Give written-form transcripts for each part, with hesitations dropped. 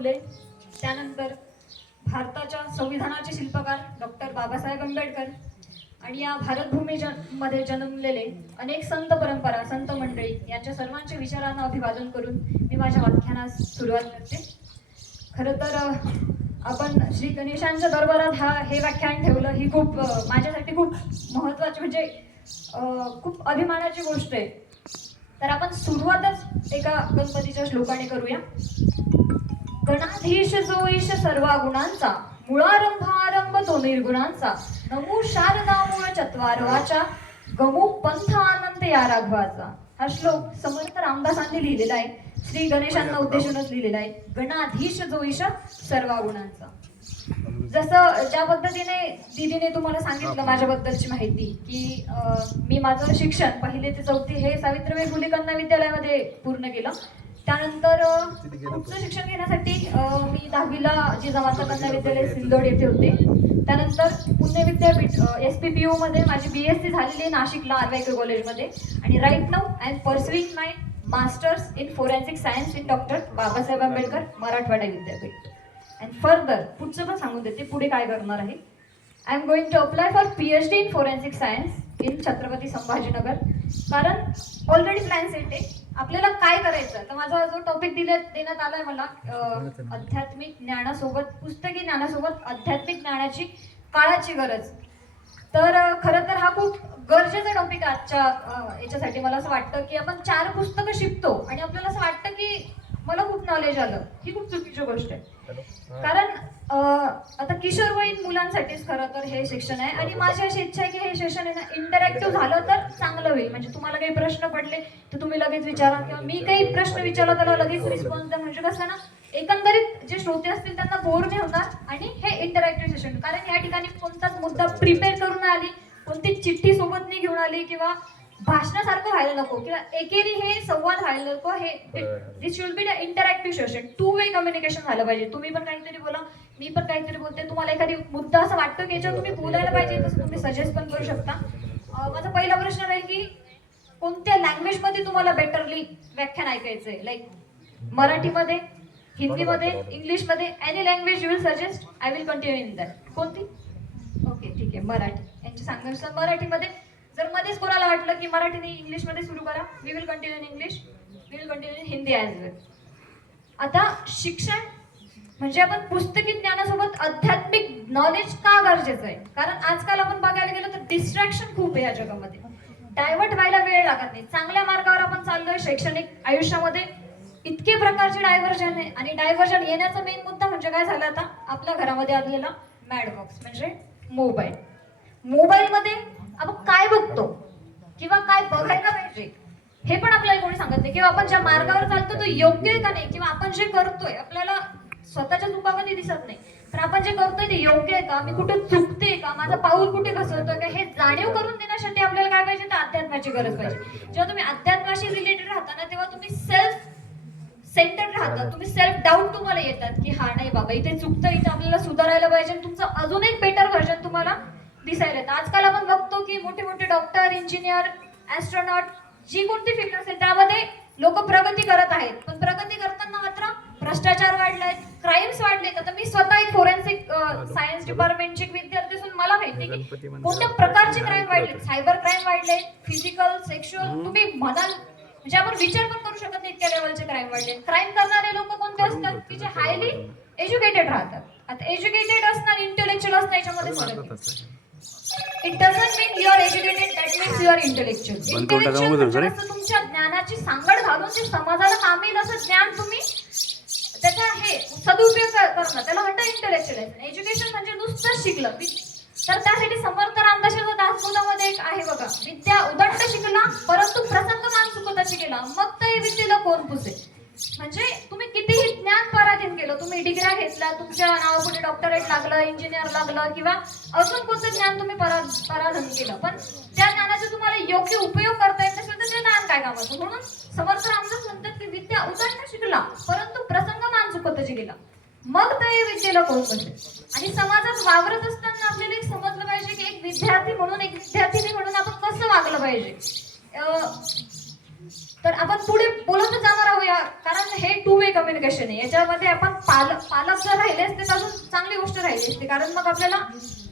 फुले, त्यानंतर भारताच्या संविधानाचे शिल्पकार डॉक्टर बाबासाहेब आंबेडकर आणि या मध्ये जन्मलेले अनेक संत परंपरा, संत मंडळी यांच्या सर्वांच्या विचारांना अभिवादन करून मी माझ्या व्याख्यानास सुरुवात करते. खरं तर आपण श्री गणेशांच्या दरबारात हे व्याख्यान ठेवलं ही खूप माझ्यासाठी खूप महत्त्वाची म्हणजे खूप अभिमानाची गोष्ट आहे. तर आपण सुरुवातच एका गणपतीच्या श्लोकाने करूया. गणाधीश जो ईश सर्व गुणांचा, मुळारंभ आरंभ तो निर्गुणांचा, नमो शारदा मूळ चत्वार वाचा, गमू पंथ आनंद या राघवाचा. हा श्लोक समर्थ रामदासांनी लिहिलेला आहे. श्री गणेशांना उद्देशूनच लिहिलेला आहे. गणाधीश जो ईश सर्व गुणांचा. जसं ज्या पद्धतीने दीदीने तुम्हाला सांगितलं माझ्याबद्दलची माहिती की मी माझं शिक्षण 1ली ते 4थी हे सावित्रीबाई फुले कन्या विद्यालयामध्ये पूर्ण केलं. त्यानंतर उच्च शिक्षण घेण्यासाठी मी 10वीला जिजामाता कन्या विद्यालय सिल्लोड येथे होते. त्यानंतर पुणे विद्यापीठ SPPU मध्ये माझी BSc झालेली आहे नाशिकला आर्वाईकर कॉलेजमध्ये. आणि right now I am pursuing my masters in forensic science in doctor Babasaheb Ambedkar Marathwada Vidyapeeth. And further पुढचं पण सांगून देते पुढे काय करणार आहे. I am going to apply for PhD in forensic science in Chhatrapati Sambhajinagar. कारण ऑलरेडी प्लॅन सेट आहे. आपल्याला काय करायचं तर माझा जो टॉपिक देण्यात आलाय मला आध्यात्मिक ज्ञानासोबत पुस्तकी ज्ञानासोबत आध्यात्मिक ज्ञानाची काळाची गरज. तर खरं तर हा खूप गरजेचा टॉपिक आजच्या याच्यासाठी. मला असं वाटतं की आपण 4 पुस्तकं शिकतो आणि आपल्याला असं वाटतं की मला खूप नॉलेज आलं. ही खूप चुकीची गोष्ट आहे. कारण आता किशोरवयीन मुलांसाठीच खरं तर हे शिक्षण आहे. आणि माझी अशी इच्छा आहे की हे सेशन आहे ना इंटरॅक्टिव्ह झालं तर चांगलं होईल. म्हणजे तुम्हाला काही प्रश्न पडले तर तुम्ही लगेच विचारा किंवा मी काही प्रश्न विचारला त्याला लगेच रिस्पॉन्स द्या. म्हणजे कसं ना एकंदरीत जे श्रोते असतील त्यांना बोर नाही होणार. आणि हे इंटरॅक्टिव्ह सेशन कारण या ठिकाणी कोणताच मुद्दा प्रिपेअर करून आली, कोणती चिठ्ठी सोबत नाही घेऊन आली किंवा भाषणासारखं व्हायला नको किंवा एकेरी हे संवाद व्हायला नको. हे this should be the interactive session. 2 way communication झालं पाहिजे. तुम्ही पण काहीतरी बोला, मी पण काहीतरी बोलते. तुम्हाला एखादी मुद्दा असं वाटतं की याच्यावर तुम्ही बोलायला पाहिजे तसं तुम्ही सजेस्ट पण करू शकता. माझा पहिला प्रश्न राहील की कोणत्या लँग्वेज मध्ये तुम्हाला बेटरली व्याख्यान ऐकायचंय. लाईक मराठीमध्ये, हिंदीमध्ये, इंग्लिशमध्ये, any language you will suggest. I will continue in that. कोणती? ओके ठीक आहे मराठी. यांच्या सांगण्यानुसार मराठीमध्ये. जर मध्येच कोणाला वाटलं की मराठी नाही इंग्लिशमध्ये सुरू करा, we will continue in English, we will continue in Hindi as well. आता शिक्षण म्हणजे आपण पुस्तकी ज्ञानासोबत आध्यात्मिक नॉलेज का गरजेचं आहे. कारण आजकाल आपण बघायला गेलो तर डिस्ट्रॅक्शन खूप आहे या जगामध्ये. डायव्हर्ट व्हायला वेळ लागत नाही. चांगल्या मार्गावर आपण चाललोय शैक्षणिक आयुष्यामध्ये. इतके प्रकारचे डायव्हर्जन आहे. आणि डायव्हर्जन येण्याचा मेन मुद्दा म्हणजे काय झाला आता आपल्या घरामध्ये आलेला मॅडबॉक्स म्हणजे मोबाईल. मोबाईलमध्ये आपण काय बघतो किंवा काय बघायला पाहिजे हे पण आपल्याला कोणी सांगत नाही. किंवा आपण ज्या मार्गावर चालतो तो योग्य आहे का नाही किंवा आपण जे करतोय आपल्याला स्वतःच्या चुका कधी दिसत नाही. तर आपण जे करतोय ते योग्य आहे का, मी कुठे चुकते का, माझं पाऊल कुठे घसरतोय का हे जाणीव करून देण्यासाठी आपल्याला काय पाहिजे तर अध्यात्माची गरज पाहिजे. जेव्हा तुम्ही अध्यात्माशी रिलेटेड राहता ना तेव्हा तुम्ही सेल्फ सेंटर्ड राहतात. तुम्ही सेल्फ डाऊट तुम्हाला येतात की हा नाही बाबा इथे चुकतं, इथे आपल्याला सुधारायला पाहिजे. तुमचं अजून एक बेटर व्हर्जन तुम्हाला दिसायला येतं. आजकाल आपण बघतो की मोठे मोठे डॉक्टर, इंजिनियर, ॲस्ट्रॉनॉट जी कोणती फील्ड असेल त्यामध्ये लोक प्रगती करत आहेत. पण प्रगती करताना मात्र भ्रष्टाचार वाढलाय, क्राईम्स वाढलेत. आता मी स्वतः एक फोरेन्सिक सायन्स डिपार्टमेंटची विद्यार्थी असून मला माहिती की कोणत्या प्रकारचे क्राईम वाढले. सायबर क्राईम वाढले, फिजिकल, सेक्शुअल. तुम्ही म्हणाल म्हणजे आपण विचार पण करू शकत नाही इतक्या लेवलचे क्राईम वाढले. क्राईम करणारे लोक कोणते असतात की जे हायली एज्युकेटेड राहतात. आता एज्युकेटेड असणार इंटेलेक्च्युअल असणार याच्यामध्ये फरक आहे. It doesn't mean you are educated that means you are intellectual. Intellectual तुमच्या ज्ञानाची सांगड घालून ते समाजाला काम येईल असं ज्ञान तुम्ही त्याचा हे सदुपयोग करणं त्याला म्हणतात इंटेलेक्च्युअल. एज्युकेशन म्हणजे नुसतं शिकलं. तर त्यासाठी समर्थ रामदासांच्या दासबोधामध्ये एक आहे बघा, विद्या उदंड शिकला परंतु प्रसंग मान चुकता शिकला मग ते विद्येला कोण पुसे. म्हणजे तुम्ही कितीही ज्ञान पराधीन केलं, तुम्ही डिग्र्या घेतल्या, तुमच्या नावापुढे डॉक्टरेट लागलं, इंजिनियर लागलं किंवा अजून कोणतं ज्ञान तुम्ही पराधीन केलं, पण त्या ज्ञानाचा तुम्हाला योग्य उपयोग करता येत नसेल तर ते ज्ञान काय कामाचं. म्हणून समर्थ रामदास म्हणतात की विद्या उदंड शिकला परंतु प्रसंग मान चुकता शिकला मग ते विद्येला कोण बसेल. आणि समाजात वावरत असताना आपल्याला एक समजलं पाहिजे की एक विद्यार्थी म्हणून, एक विद्यार्थिनी म्हणून आपण कसं वागलं पाहिजे. तर आपण पुढे बोलतच जाणार आहोत कारण हे टू वे कम्युनिकेशन आहे. याच्यामध्ये आपण पालक जर राहिले असते तर अजून चांगली गोष्ट राहिली असते, कारण मग आपल्याला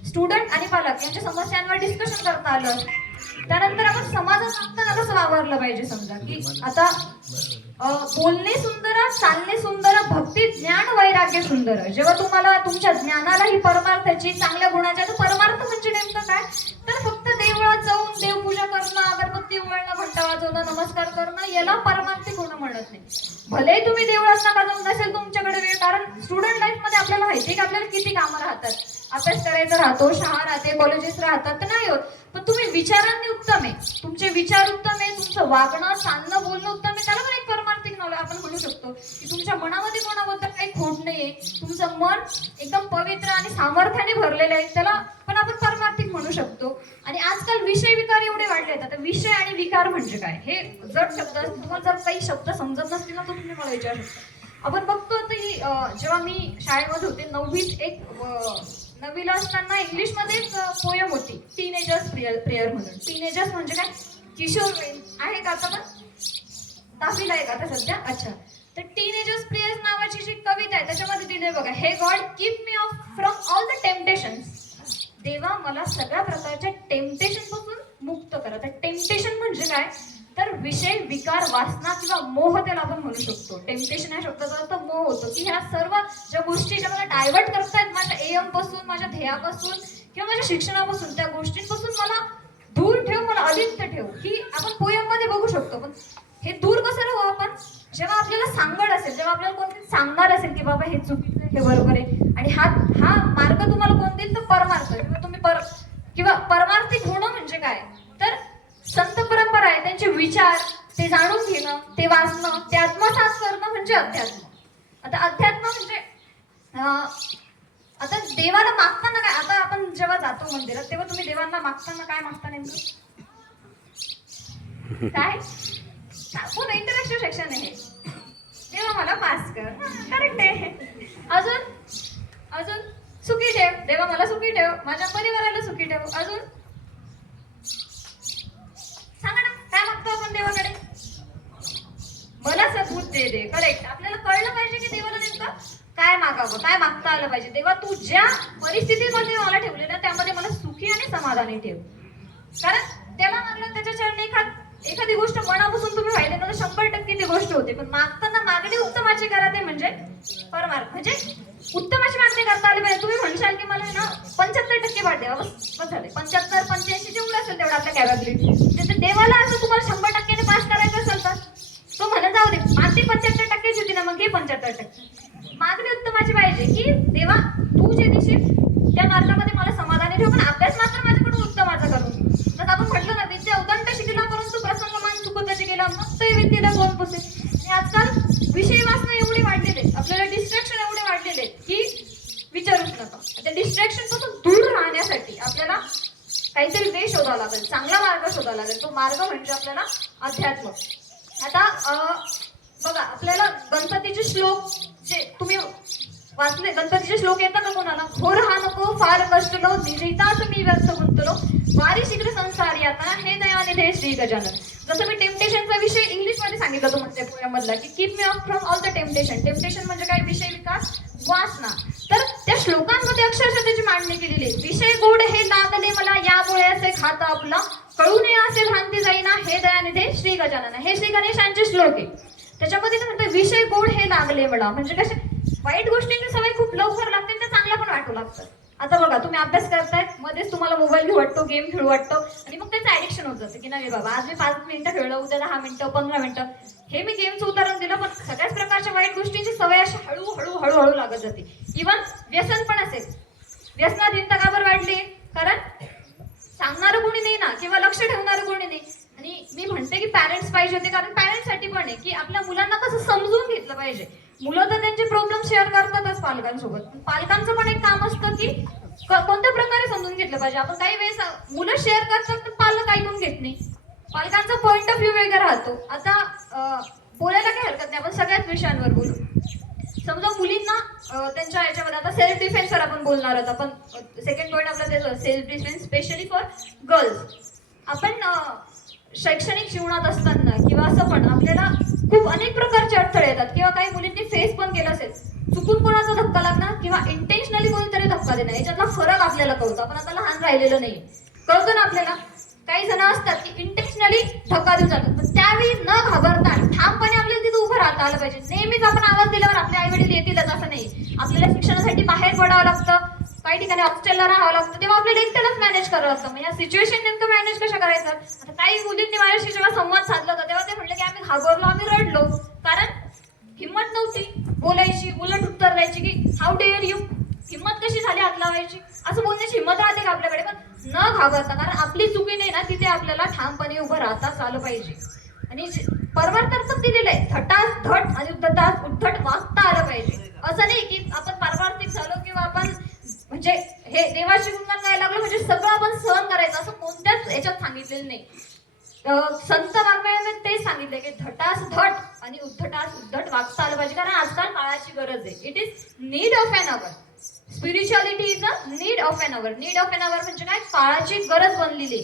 स्टुडंट आणि पालक यांच्या समस्यांवर डिस्कशन करता आलं. त्यानंतर आपण समाजात असताना कसं वावरलं पाहिजे, समजा की आता बोलणे सुंदर, चालणे सुंदर, भक्ती ज्ञान वैराग्य सुंदर. जेव्हा तुम्हाला तुमच्या ज्ञानाला ही परमार्थाची, चांगल्या गुणाच्या, तर परमार्थ म्हणजे नेमकं काय, तर फक्त देवळात जाऊन देवपूजा करणं, अगरबत्ती उघडणं, घंटा वाजवणं, नमस्कार करणं, याला परमार्थिक होणं म्हणत नाही. भलेही तुम्ही देवळात नका जाऊन, नसेल तुमच्याकडे वेळ, कारण स्टुडंट लाईफ मध्ये आपल्याला माहिती की आपल्याला किती कामं राहतात, अभ्यास करायचा राहतो, शाळा राहते, कॉलेजेस राहतात, तर नाही होत. पण तुम्ही विचारांनी उत्तम आहे, तुमचे विचार उत्तम आहे, तुमचं वागणं, चालणं, बोलणं उत्तम आहे, त्याला पण एक परमार्थिक नॉलेज आपण म्हणू शकतो की तुमच्या मनामध्ये कोणाबद्दल काही खोट नाहीये, तुमचं मन एकदम पवित्र आणि सामर्थ्याने भरलेलं आहे, त्याला पण आपण परमार्थिक म्हणू शकतो. आणि आजकाल विषय विकार एवढे वाढले आहेत. आता विषय आणि विकार म्हणजे काय, हे जर शब्द तुम्हाला जर काही शब्द समजत नसतील ना, तर तुम्ही मला विचारू शकता. आपण बघतो की जेव्हा मी शाळेमध्ये होते, नववीला असताना इंग्लिशमध्ये एक पोयम होती, टीनेजर्स प्रेयर म्हणून. टीनेजर्स म्हणजे काय, किशोरवयीन आहे का, आता पण 10वीला आहे का आता सध्या, अच्छा. तर टीनेजर्स प्रेयर्स नावाची जी कविता आहे त्याच्यामध्ये दिले बघा, हे God keep me off from all the temptations. देवा मला सगळ्या प्रकारच्या टेम्पटेशन पासून मुक्त करा. तर टेम्पटेशन म्हणजे काय, तर विषय, विकार, वासना किंवा मोह त्याला आपण म्हणू शकतो. टेम्पटेशन या शब्दाचा अर्थ मोह होतो, की ह्या सर्व ज्या गोष्टी ज्या मला डायव्हर्ट करतायत माझ्या एम पासून, माझ्या ध्येयापासून किंवा माझ्या शिक्षणापासून, त्या गोष्टींपासून मला दूर ठेव, मला अलिप्त ठेव. की आपण पोयम मध्ये बघू शकतो. पण हे दूर कसं राहू आपण, जेव्हा आपल्याला सांगड असेल, जेव्हा आपल्याला कोणतरी सांगणार असेल की बाबा हे चुकीचं आहे, हे बरोबर आहे, आणि हा मार्ग तुम्हाला कोण देईल, तर परमार्थ किंवा तुम्ही किंवा परमार्थिक होणं म्हणजे काय, तर संत परंपरा आहे, त्यांचे विचार ते जाणून घेणं, ते वाचणं, ते आत्मसात करणं म्हणजे अध्यात्म. आता अध्यात्म म्हणजे आता देवाला मागताना काय, आता आपण जेव्हा जातो मंदिरात तेव्हा तुम्ही देवांना मागताना काय मागता नेमकं, काय पूर्ण इंटरॅक्टिव्ह सेक्शन आहे. देवा मला पास कर, करेक्ट आहे. अजून सुखी ठेव, देवा मला सुखी ठेव, माझ्या परिवाराला सुखी ठेव. अजून सांगा ना काय मागतो आपण देवाकडे, मला सद्बुद्ध दे. करेक्ट, आपल्याला कळलं पाहिजे की देवाला नेमकं काय मागावं, काय मागता आलं पाहिजे. देवा तू ज्या परिस्थितीमध्ये मला ठेवले ना, त्यामध्ये मला सुखी आणि समाधानी ठेव. कारण त्याला मागलं, त्याच्या चरणी एखादी गोष्ट मनापासून तुम्ही व्हायला ना, तर 100% ती गोष्ट होते. पण मागताना मागणी उत्तमाची करा, ते म्हणजे परमार्थ. म्हणजे उत्तमाची मागणी करता आली पाहिजे. तुम्ही म्हणशाल की मला ना 75% वाट द्यावा, बस झाले. 75, 85 जेवढं असेल तेवढं आपल्या कॅपॅबिलिटी. देवाला असं तुम्हाला 100% पास करायचं असेल तर तो म्हणत जाऊ दे, मागणी 75% होती ना, मग हे 75%. मागणी उत्तमाची पाहिजे की देवा तू जे देशील त्या मार्गामध्ये मला समाधानी ठेव, पण अभ्यास मात्र माझ्याकडून उत्तमाचा करून. जसं आपण म्हटलं ना, विद्या उदंड शिकला परंतु प्रसंगमान चुकताची गेला, मग ते विद्येला कोण पुसे. आणि आजकाल विषय वाचणं एवढे वाढलेले, आपल्याला डिस्ट्रॅक्शन एवढे वाढलेले की विचारूच नका. त्या डिस्ट्रॅक्शन पासून दूर राहण्यासाठी आपल्याला काहीतरी वे शोधावा लागेल, चांगला मार्ग शोधावा लागेल. तो मार्ग म्हणजे आपल्याला अध्यात्म. आता बघा, आपल्याला गणपतीचे श्लोक जे तुम्ही वाचले, गणपतीचे श्लोक येतात का कोणाला, घोर हा नको फार कष्ट लो, निजिताच मी व्यर्थ गुंतलो, वारी शीघ्र संसार यातना, हे दयानिधे श्री गजानन. जसं मी टेम्पटेशनचा विषय इंग्लिश मध्ये सांगितलं तुम्हाला पोयम मधला, की keep me off from all the temptation. Temptation म्हणजे काय, विषय, विकास, वासना. तर त्या श्लोकांमध्ये अक्षरशः त्याची मांडणी केलेली आहे. विषय गोड हे लागले मला, यामुळे असे खाता आपला, कळू नये असे भ्रांती जाईना, हे दयानिधे श्री गजानन. हे श्री गणेशांचे श्लोक आहे. त्याच्यामध्ये म्हणतात विषय गोड हे लागले मला, म्हणजे कसे वाईट गोष्टींची सवय खूप लवकर लागते, त्या चांगल्या पण वाटू लागतात. आता बघा, तुम्ही अभ्यास करताय, मध्येच तुम्हाला मोबाईल घेऊ वाटतो, गेम खेळू वाटतो, आणि मग त्याचं ऍडिक्शन होत जातं की नाही बाबा, आज मी 5 मिनिटं खेळलं, उद्या 10 मिनिटं, 15 मिनिटं. हे मी गेमचं उदाहरण दिलं, पण सगळ्याच प्रकारच्या वाईट गोष्टींची सवय अशी हळूहळू लागत जाते. इव्हन व्यसन पण असेल. व्यसनाधीनता का बरं वाढली, कारण सांगणारं कोणी नाही ना, किंवा लक्ष ठेवणारं कोणी नाही. आणि मी म्हणते की पॅरेंट्स पाहिजे होते, कारण पॅरेंट्ससाठी पण आहे की आपल्या मुलांना कसं समजून घेतलं पाहिजे. मुलं तर त्यांचे प्रॉब्लेम शेअर करतातच पालकांसोबत, पालकांचं पण एक काम असतं की कोणत्या प्रकारे समजून घेतलं पाहिजे. आपण काही वेळेस मुलं शेअर करतात तर पालक ऐकून घेत नाही, पालकांचा पॉइंट ऑफ व्ह्यू वेगळा राहतो. आता बोलायला काही हरकत नाही, आपण सगळ्याच विषयांवर बोलू. समजा मुलींना त्यांच्या याच्यामध्ये, आता सेल्फ डिफेन्सवर आपण बोलणार आहोत. आपण सेकंड पॉईंट आपला त्याचं self defence specially for girls. आपण शैक्षणिक जीवनात असताना किंवा असं पण आपल्याला खूप अनेक प्रकारचे अडथळे येतात किंवा काही मुलींनी फेस पण केलं असेल. चुकून कोणाचा धक्का लागणार किंवा इंटेन्शनली कोणीतरी धक्का देणार, याच्यातला फरक आपल्याला कळतो. आपण आता लहान राहिलेलं नाही, कळतो ना आपल्याला. काही जण असतात की इंटेन्शनली धक्का देऊन जातात, पण त्यावेळी न घाबरता ठामपणे आपल्याला तिथे उभं राहता आलं पाहिजे. नेहमीच आपण आवाज दिल्यावर आपले आई वडील येतीलच असं नाही. आपल्याला शिक्षणासाठी बाहेर पडावं लागतं, काही ठिकाणी हॉस्टेलला राहावं लागतं, तेव्हा आपल्याला एकट्यालाच मॅनेज करावं लागतं. मग या सिच्युएशन नेमकं मॅनेज कशा करायचं. आता काही मुलींनी माझ्याशी जेव्हा संवाद साधला होता तेव्हा ते म्हणले की आम्ही घाबरलो, आम्ही रडलो, कारण हिंमत नव्हती बोलायची, उलट उत्तर द्यायची की हाऊ डेअर यू. हिंमत कशी झाली हात लावायची, असं बोलण्याची हिंमत राहते का आपल्याकडे. पण न घाबरता, कारण आपली चुकी नाही ना, तिथे आपल्याला ठामपणे उभं राहताच आलं पाहिजे. आणि परमार्थात पण दिलेलं आहे, धटास धट आणि उद्धटास उद्धट वागता आलं पाहिजे. असं नाही की आपण पारमार्थिक झालो किंवा आपण म्हणजे हे देवाची गुणगान गायला लागलो म्हणजे सगळं आपण सहन करायचं, असं कोणत्याच याच्यात सांगितलेलं नाही. संत वाङ्मयाने तेच सांगितले की धटास धट आणि उद्धटास उद्धट वागता आलं पाहिजे, कारण आजकाल काळाची गरज आहे. It is need of an hour. Spirituality is a need of an hour. Need of an hour म्हणजे काय, काळाची गरज बनलेली.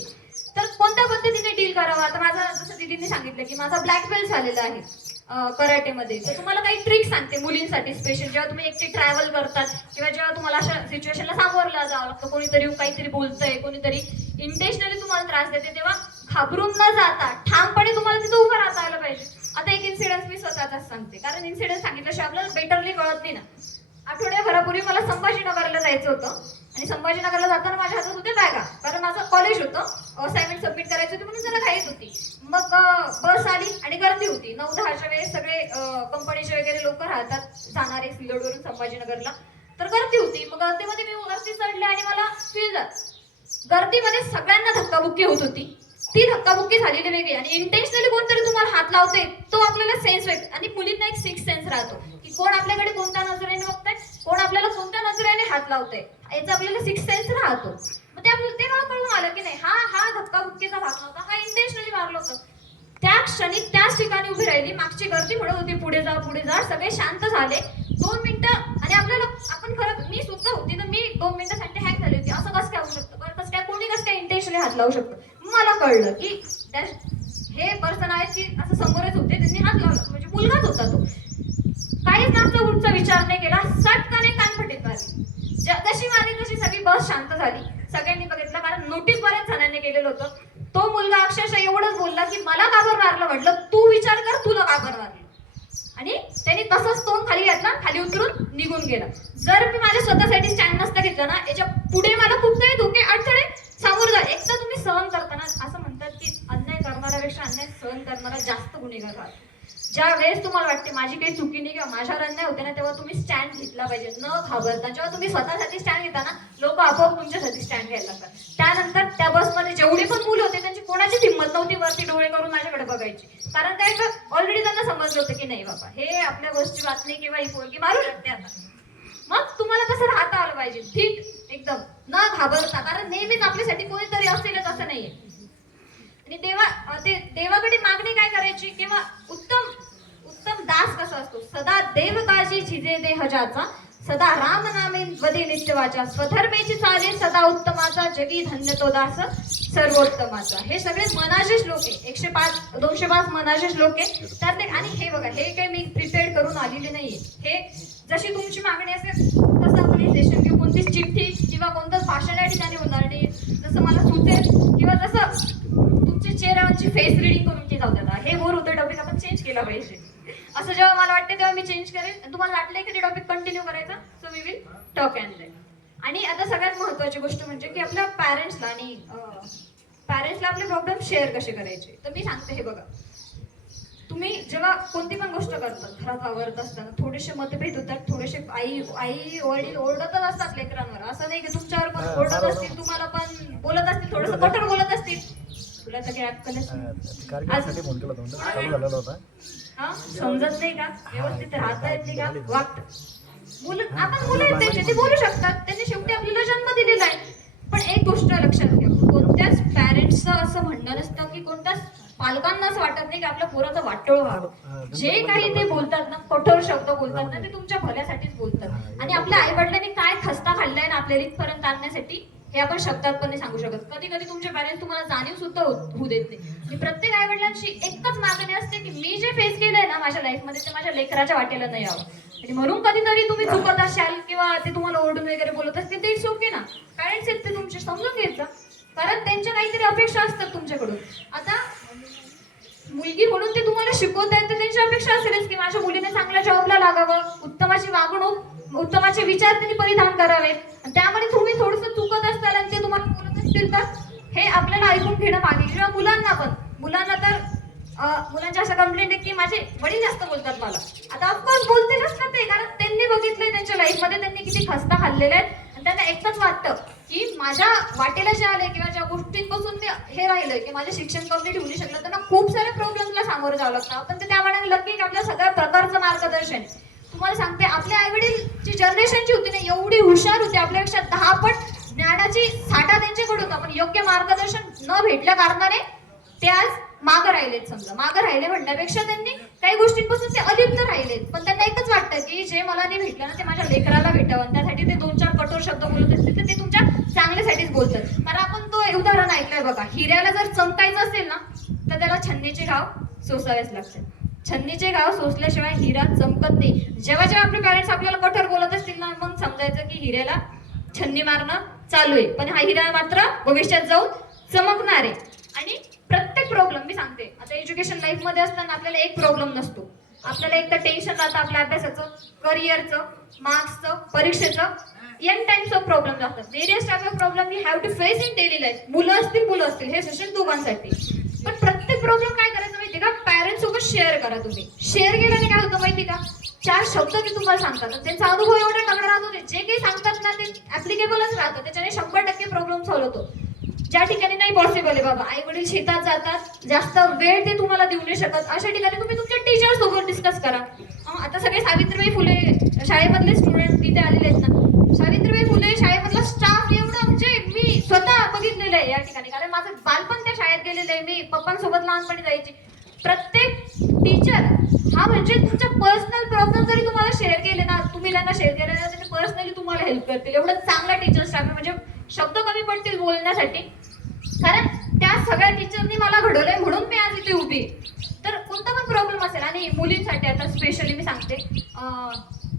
तर कोणत्या पद्धतीने डील करावं. आता माझा जसं दीदींनी सांगितलं की माझा ब्लॅक बेल्ट झालेला आहे कराटेमध्ये, तर तुम्हाला काही ट्रिक सांगते मुलींसाठी स्पेशल. जेव्हा तुम्ही एकटी ट्रॅव्हल करतात किंवा जेव्हा तुम्हाला अशा सिच्युएशनला सामोरला जावं लागतं, कोणीतरी काहीतरी बोलतंय, कोणीतरी इंटेन्शनली तुम्हाला त्रास देते, तेव्हा घाबरून न जाता ठामपणे तुम्हाला तिथं उभं राहता आलं पाहिजे. आता एक इन्सिडेंट मी स्वतःचाच सांगते, कारण इन्सिडेंट सांगितल्याशिवाय आपल्याला बेटरली कळत नाही ना. आठवड्याभरापूर्वी मला संभाजीनगरला जायचं होतं आणि संभाजीनगरला जाताना माझ्या हातात होते बॅगा, कारण माझं कॉलेज होतं, असाइनमेंट सबमिट करायची होती म्हणून जरा घाईत होती. मग बस आली आणि गर्दी होती. 9-10च्या वेळेस सगळे कंपनीचे वगैरे लोक राहतात जाणारे सिल्लोडवरून संभाजीनगरला, तर गर्दी होती. मग गर्दीमध्ये मी वरती चढले आणि मला फील झालं, गर्दीमध्ये सगळ्यांना धक्काबुक्की होत होती. ती धक्काबुक्की झालेली वेगळी आणि इंटेन्शनली कोणतरी तुम्हाला हात लावते, तो आपल्याला सेन्स वेगळा. आणि मुलींना एक सिक्स सेन्स राहतो की कोण आपल्याकडे कोणत्या नजरेने बघताय, कोण आपल्याला कोणत्या नजरेने हात लावतंय, याचा आपल्याला सिक्स सेन्स राहतो. मग ते आपल्याला ते मला कळून आलं की नाही, हा धक्काबुक्कीचा भाग नव्हता, हा इंटेन्शनली मारलं होतं. त्या क्षणी त्याच ठिकाणी उभी राहिली. मागची गर्दी म्हणत होती पुढे जा पुढे जा, सगळे शांत झाले. 2 मिनिटं आणि आपल्याला आपण खरं मी सुद्धा होती तर मी 2 मिनिटासाठी हँग झाली होती. असं कसं काय होऊ शकतं, कसं काय कोणी कसं काय इंटेन्शनली हात लावू शकतं. मला कळलं की हे पर्सन आहेत की असं समोरच होते, त्यांनी हात लावला, म्हणजे मुलगाच होता तो. काहीच नागचा पुढचा विचार नाही केला, सटकाने कानफटीत मारली. जशी मारली तशी सगळी बस शांत झाली. सगळ्यांनी बघितलं, कारण नोटीस बऱ्याच जणांनी केलेलं होतं. तो मुलगा अक्षरशः एवढंच बोलला की मला का बरं मारलं. म्हटलं तू विचार कर, तुला का बरं मारलं. आणि त्यांनी तसंच तोंड खाली घातला, खाली उतरून निघून गेला. जर मी माझ्या स्वतःसाठी स्टँड नसता घेतला ना, याच्या पुढे मला खूप काही धोके अडथळे सामोरं जा. एक तर तुम्ही सहन करताना असं म्हणतात की अन्याय करणाऱ्यापेक्षा अन्याय सहन करणारा जास्त गुन्हेगार राहतो. ज्या वेळेस तुम्हाला वाटते माझी काही चुकी नाही किंवा माझ्यावर अन्याय होते ना, तेव्हा तुम्ही स्टँड घेतला पाहिजे न घाबरता. जेव्हा तुम्ही स्वतःसाठी स्टँड घेता ना, लोक आपोआप तुमच्यासाठी स्टँड घ्यायला लागतात. त्यानंतर त्या बसमध्ये जेवढे पण मुलं होते त्यांची कोणाचीच हिंमत नव्हती वरती डोळे करून माझ्याकडे बघायची, कारण काय ऑलरेडी त्यांना समजलं होतं की नाही बाबा हे आपल्या बसची बातमी किंवा ही पोरगी मारू शकते आता. मग तुम्हाला कसं राहता आलं पाहिजे, ठीक एकदम न घाबरता, कारण नेहमीच आपल्यासाठी कोणीतरी असेलच असं नाहीये. आणि देवाकडे मागणी काय करायची किंवा उत्तम दास कसा असतो, सदा देव काळजी झिजे देहजाचा, सदा राम नामे वदे नित्यवाचा, स्वधर्मेची चाले सदा उत्तमाचा, जगी धन्य तो दास सर्वोत्तमाचा. हे सगळे मनाचे श्लोक आहे, 205 मनाचे श्लोक आहे त्यातले. आणि हे बघा, हे काही मी प्रिपेअर करून आलेले नाहीये. हे जशी तुमची मागणी असेल तसं आपण सेशन किंवा कोणतीच चिठ्ठी किंवा कोणतंच भाषण या ठिकाणी होणार नाही. जसं मला सुचेल किंवा जसं तुमच्या चेहऱ्यावरची फेस रिडिंग करून की जाऊ द्या, हे बोर होतं टॉपिक आपण चेंज केला पाहिजे. असं जेव्हा मला वाटतं तेव्हा मी चेंज करेन. तुम्हाला वाटलंय की ते टॉपिक कंटिन्यू करायचा, so we will talk and then. आणि आता सगळ्यात महत्त्वाची गोष्ट म्हणजे की आपल्या पॅरेंट्सला आपले प्रॉब्लेम शेअर कसे करायचे. तर मी सांगते, हे बघा, तुम्ही जेव्हा कोणती पण गोष्ट करतात घरात आवरत असताना थोडेसे मतभेद होतात, थोडेसे आई वडील ओरडतच असतात लेकरांवर. असं नाही की तुमच्यावर पण ओरडत असतील, तुम्हाला पण बोलत असतील, थोडंसं कठोर बोलत असतील. तुला तर काही अक्कलच हा समजत नाही का, व्यवस्थित राहता येत नाही का, आपण मुलं आहेत ते बोलू शकतात, त्यांनी शेवटी आपल्याला जन्म दिलेला आहे. पण एक गोष्ट लक्षात घ्या, कोणत्याच पॅरेंट्सचं असं म्हणणं नसतं की कोणत्याच पालकांना असं वाटत नाही की आपल्या पोराचं वाटोळ व्हावं. जे काही ते बोलतात ना, कठोर शब्द बोलतात ना, ते तुमच्या भल्यासाठीच बोलतात. आणि आपल्या आई वडिलांनी काय खस्ता खाल्लाय ना आपल्याला इथपर्यंत आणण्यासाठी, हे आपण शब्दात पण नाही सांगू शकत. कधी कधी तुमचे पॅरेंट्स तुम्हाला जाणीव सुद्धा होऊ देत नाही. आणि प्रत्येक आई वडिलांची एकच मागणी असते की मी जे फेस केलंय ना माझ्या लाईफमध्ये ते माझ्या लेकराच्या वाटेला नाही यावं. आणि म्हणून कधीतरी तुम्ही चुकत असाल किंवा ते तुम्हाला ओरडून वगैरे बोलत असतील ते इट्स ओके ना. पॅरेंट्स आहेत ते तुमचे, समजून घ्यायचं. कारण त्यांच्या काहीतरी अपेक्षा असतात तुमच्याकडून. आता मुलगी म्हणून ते तुम्हाला शिकवत आहेत तर त्यांची अपेक्षा असेलच की माझ्या मुलीने चांगल्या जॉबला लागावं, उत्तमाची वागणूक, उत्तमाचे विचार त्यांनी परिधान करावेत. त्यामध्ये तुम्ही थोडंसं चुकत असताल आणि ते तुम्हाला बोलत असतील तर हे आपल्याला ऐकून घेणं मागे. किंवा मुलांना तर मुलांच्या अशा कंप्लेंट आहे की माझे वडील जास्त बोलतात मला. आता ऑफकोर्स बोलतीलच ना ते, कारण त्यांनी बघितलंय त्यांच्या लाईफमध्ये त्यांनी किती खस्ता खाल्लेल्या आहेत. आणि त्यांना एकच वाटतं की माझ्या वाटेला जे आले किंवा ज्या गोष्टींपासून ते हे राहिलंय की माझे शिक्षण कंप्लीट होऊ शकलं, त्यांना खूप साऱ्या प्रॉब्लेम्सला सामोरं जावं लागतं. पण ते त्यामुळे लकी आपल्या सगळ्या प्रकारचं मार्गदर्शन. तुम्हाला सांगते आपल्या आईवडील जी जनरेशनची होती ना एवढी हुशार होती, आपल्यापेक्षा 10 पट ज्ञानाची साठा त्यांच्याकडे होता. पण योग्य मार्गदर्शन न भेटल्या कारणाने ते आज मागं राहिलेत. समजा मागं राहिले म्हणण्यापेक्षा त्यांनी काही गोष्टींपासून ते अलिप्त राहिलेत. पण त्यांना एकच वाटतं की जे मला नाही भेटलं ना ते माझ्या लेकराला भेटावं. त्यासाठी ते 2-4 कठोर शब्द बोलत असतील तर ते तुमच्या चांगल्यासाठीच बोलतात. पण आपण तो उदाहरण ऐकलंय बघा, हिऱ्याला जर चमकायचं असेल ना तर त्याला छन्नीचे घाव सोसावेच लागतात. छन्नीचे घाव सोसल्याशिवाय हिरा चमकत नाही. जेव्हा जेव्हा आपले पॅरेंट्स आपल्याला कठोर बोलत असतील ना मग समजायचं की हिऱ्याला छन्नी मारणं चालू आहे. पण हा हिरा मात्र भविष्यात जाऊन चमकणार आहे. आणि प्रत्येक प्रॉब्लेम मी सांगते, आता एज्युकेशन लाईफ मध्ये असताना आपल्याला एक प्रॉब्लेम नसतो. आपल्याला एक तर टेन्शन राहतं आपल्या अभ्यासाचं, करिअरचं, मार्क्सचं, परीक्षेचं, एन टाइम्स ऑफ प्रॉब्लेम असतात. Various type of problem you have to face in daily life. मुलं असतील हे सेशन दोघांसाठी. पण प्रत्येक प्रॉब्लेम काय करायचं माहिती का, पॅरेंट्स सोबत शेअर करा. तुम्ही शेअर केल्याने काय होतं माहिती का, 4 शब्द ते तुम्हाला सांगतात. त्यांचा अनुभव एवढा तगडा राहतो, जे काही सांगतात ना ते ऍप्लिकेबलच राहतं. त्याच्याने 100% प्रॉब्लेम सॉल्व्ह होतो. ज्या ठिकाणी नाही पॉसिबल आहे बाबा, आई वडील शेतात जातात, जास्त वेळ ते तुम्हाला देऊ नाही शकत, अशा ठिकाणी तुम्ही तुमच्या टीचर सोबत डिस्कस करा. आता सगळे सावित्रीबाई फुले शाळेमधले स्टुडंट तिथे आलेले आहेत ना, सावित्रीबाई फुले शाळेमधला स्टाफ एवढा म्हणजे मी स्वतः बघितलेलं आहे या ठिकाणी. कारण माझं बालपण त्या शाळेत गेलेलं आहे. मी पप्पांसोबत लहानपणी जायची. प्रत्येक टीचर हा म्हणजे तुमच्या पर्सनल प्रॉब्लेम जरी तुम्हाला शेअर केले ना, तुम्ही त्यांना शेअर केले ना, ते पर्सनली तुम्हाला हेल्प करतील. एवढं चांगला टीचर स्टाफ म्हणजे शब्द कमी पडतील बोलण्यासाठी. कारण त्या सगळ्या टीचरनी मला घडवलंय म्हणून मी आज इथे उभी. तर कोणता पण प्रॉब्लेम असेल, आणि मुलींसाठी आता स्पेशली मी सांगते,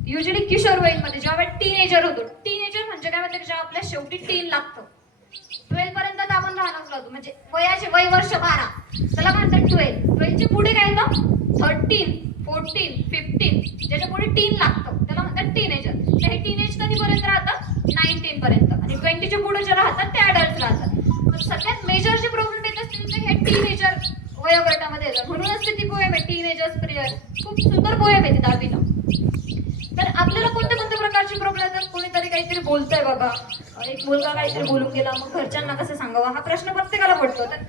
युजली किशोरवयीनमध्ये जेव्हा आपण टीनेजर होतो, टीनेजर म्हणजे काय म्हणते जेव्हा आपल्या शेवटी टीन लागतं. 12 पर्यंत तर आपण लहान असलो, म्हणजे वयाचे वय वर्ष 12, त्याला म्हणतात 12 च्या पुढे काय येतं 13, 14, 15, ज्याच्या पुढे टीन लागतं त्याला म्हणतात टीनेजर. तर हे टीनेज कधीपर्यंत राहतात 19 पर्यंत. आणि 20 च्या पुढे जे राहतात ते अडल्ट राहतात. तर सगळ्यात मेजर जे प्रॉब्लेम येत असतील ते हे टीनेजर वयोगटामध्ये येतात. म्हणूनच ती पोएम आहे टीनेजर्स प्रेयर, खूप सुंदर पोएम आहे ती दाबीनं. तर आपल्याला कोणत्या कोणत्या प्रकारचे प्रॉब्लेम येतात. कोणीतरी काहीतरी बोलतंय बाबा, एक मुलगा काहीतरी बोलून गेला, मग घरच्यांना कसं सांगावं हा प्रश्न प्रत्येकाला पडतो. तर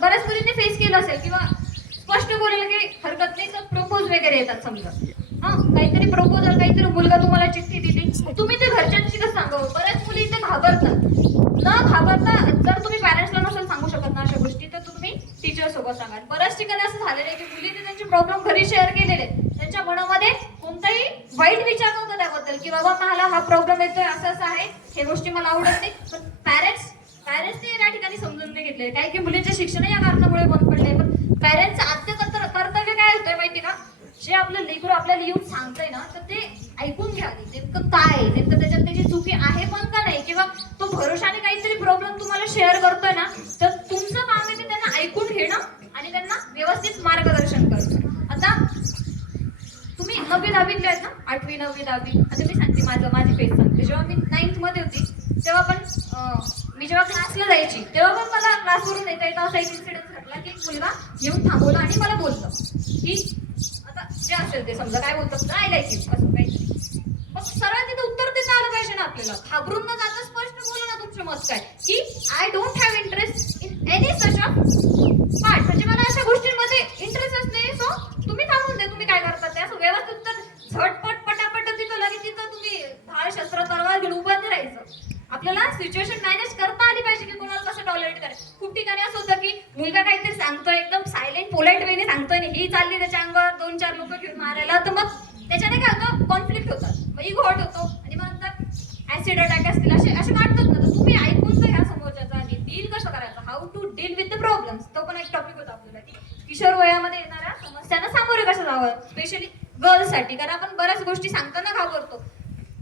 बऱ्याच मुलींनी फेस केलं असेल किंवा स्पष्ट बोलायला काही हरकत नाही. तर प्रपोज वगैरे येतात. समजा काहीतरी प्रपोजल, काहीतरी मुलगा तुम्हाला चिठ्ठी दिली, तुम्ही ते घरच्यांशी कसं सांगावं. बऱ्याच मुली इथे घाबरतात. न घाबरता जर तुम्ही पॅरेंट्सला नसेल सांगू शकत ना अशा गोष्टी, तर तुम्ही टीचर सोबत सांगा. बऱ्याच ठिकाणी असं झालेलं आहे की मुलीने त्यांचे प्रॉब्लेम घरी शेअर केलेले, त्यांच्या मनामध्ये कोणताही वाईट विचार नव्हता त्याबद्दल की बाबा मला हा प्रॉब्लेम येतोय, असं असं आहे, हे गोष्टी मला आवडत नाही. पण पॅरेंट्सने या ठिकाणी समजून नाही घेतले. काय की मुलींचे शिक्षण या कारणामुळे बंद पडले. पण पॅरेंट्सचं आद्य कर्तव्य काय होतंय माहिती का, जे आपलं लेकरू आपल्याला येऊन सांगतंय ना तर ते ऐकून घ्या. नेमकं काय, नेमकं त्याच्यात त्याची चुकी आहे पण का नाही, किंवा तो भरोशाने काहीतरी प्रॉब्लेम तुम्हाला शेअर करतोय ना, तर तुमचं काम आहे ते त्यांना ऐकून घेणं आणि त्यांना व्यवस्थित मार्गदर्शन करणं. आता तुम्ही 9वी 10वीतले आहेत ना, 8वी 9वी 10वी. आता मी सांगते माझी फेस सांगते. जेव्हा मी 9th मध्ये होती तेव्हा पण मी जेव्हा क्लासला जायची तेव्हा पण मला क्लासवरून येता असा एक इन्सिडेंट घडला की एक मुलगा येऊन थांबवला आणि मला बोलतो की आता जे असेल ते, समजा काय बोलतात आय लाईक यू असं काहीतरी. मग सरळ तिथं उत्तर देता आलं पाहिजे ना आपल्याला. घाबरून न जाता स्पष्ट बोला ना तुमचं मत काय, की I don't have interest in any such a part. म्हणजे मला अशा गोष्टींमध्ये इंटरेस्टच नाही. सो तुम्ही थांबून द्या, तुम्ही काय करता ते. असं व्यवस्थित उत्तर झटपट पटापट तिथं लगेच तिथं तुम्ही ढाल शस्त्र तलवार घेऊन उभं नाही राहायचं. आपल्याला सिच्युएशन मॅनेज करता आली पाहिजे की कोणाला कसं टॉलरेट करायचं. खूप ठिकाणी असं होतं की मुलगा काहीतरी सांगतोय एकदम सायलेंट पोलाइट वेने सांगतोय आणि ही चालली त्याच्या अंगावर 2-4 लोक घेऊन मारायला, तर मग त्याच्याने काय होतं कॉन्फ्लिक्ट होतात, मग इगो हर्ट होतो आणि मग नंतर ऍसिड अटॅक असतील असे वाटतात ना. तर तुम्ही ऐकून होतं आपल्याला की किशोर वयामध्ये येणाऱ्या समस्यांना सामोरे कसं जावं, स्पेशली गर्ल्ससाठी, कारण आपण बऱ्याच गोष्टी सांगताना घाबरतो.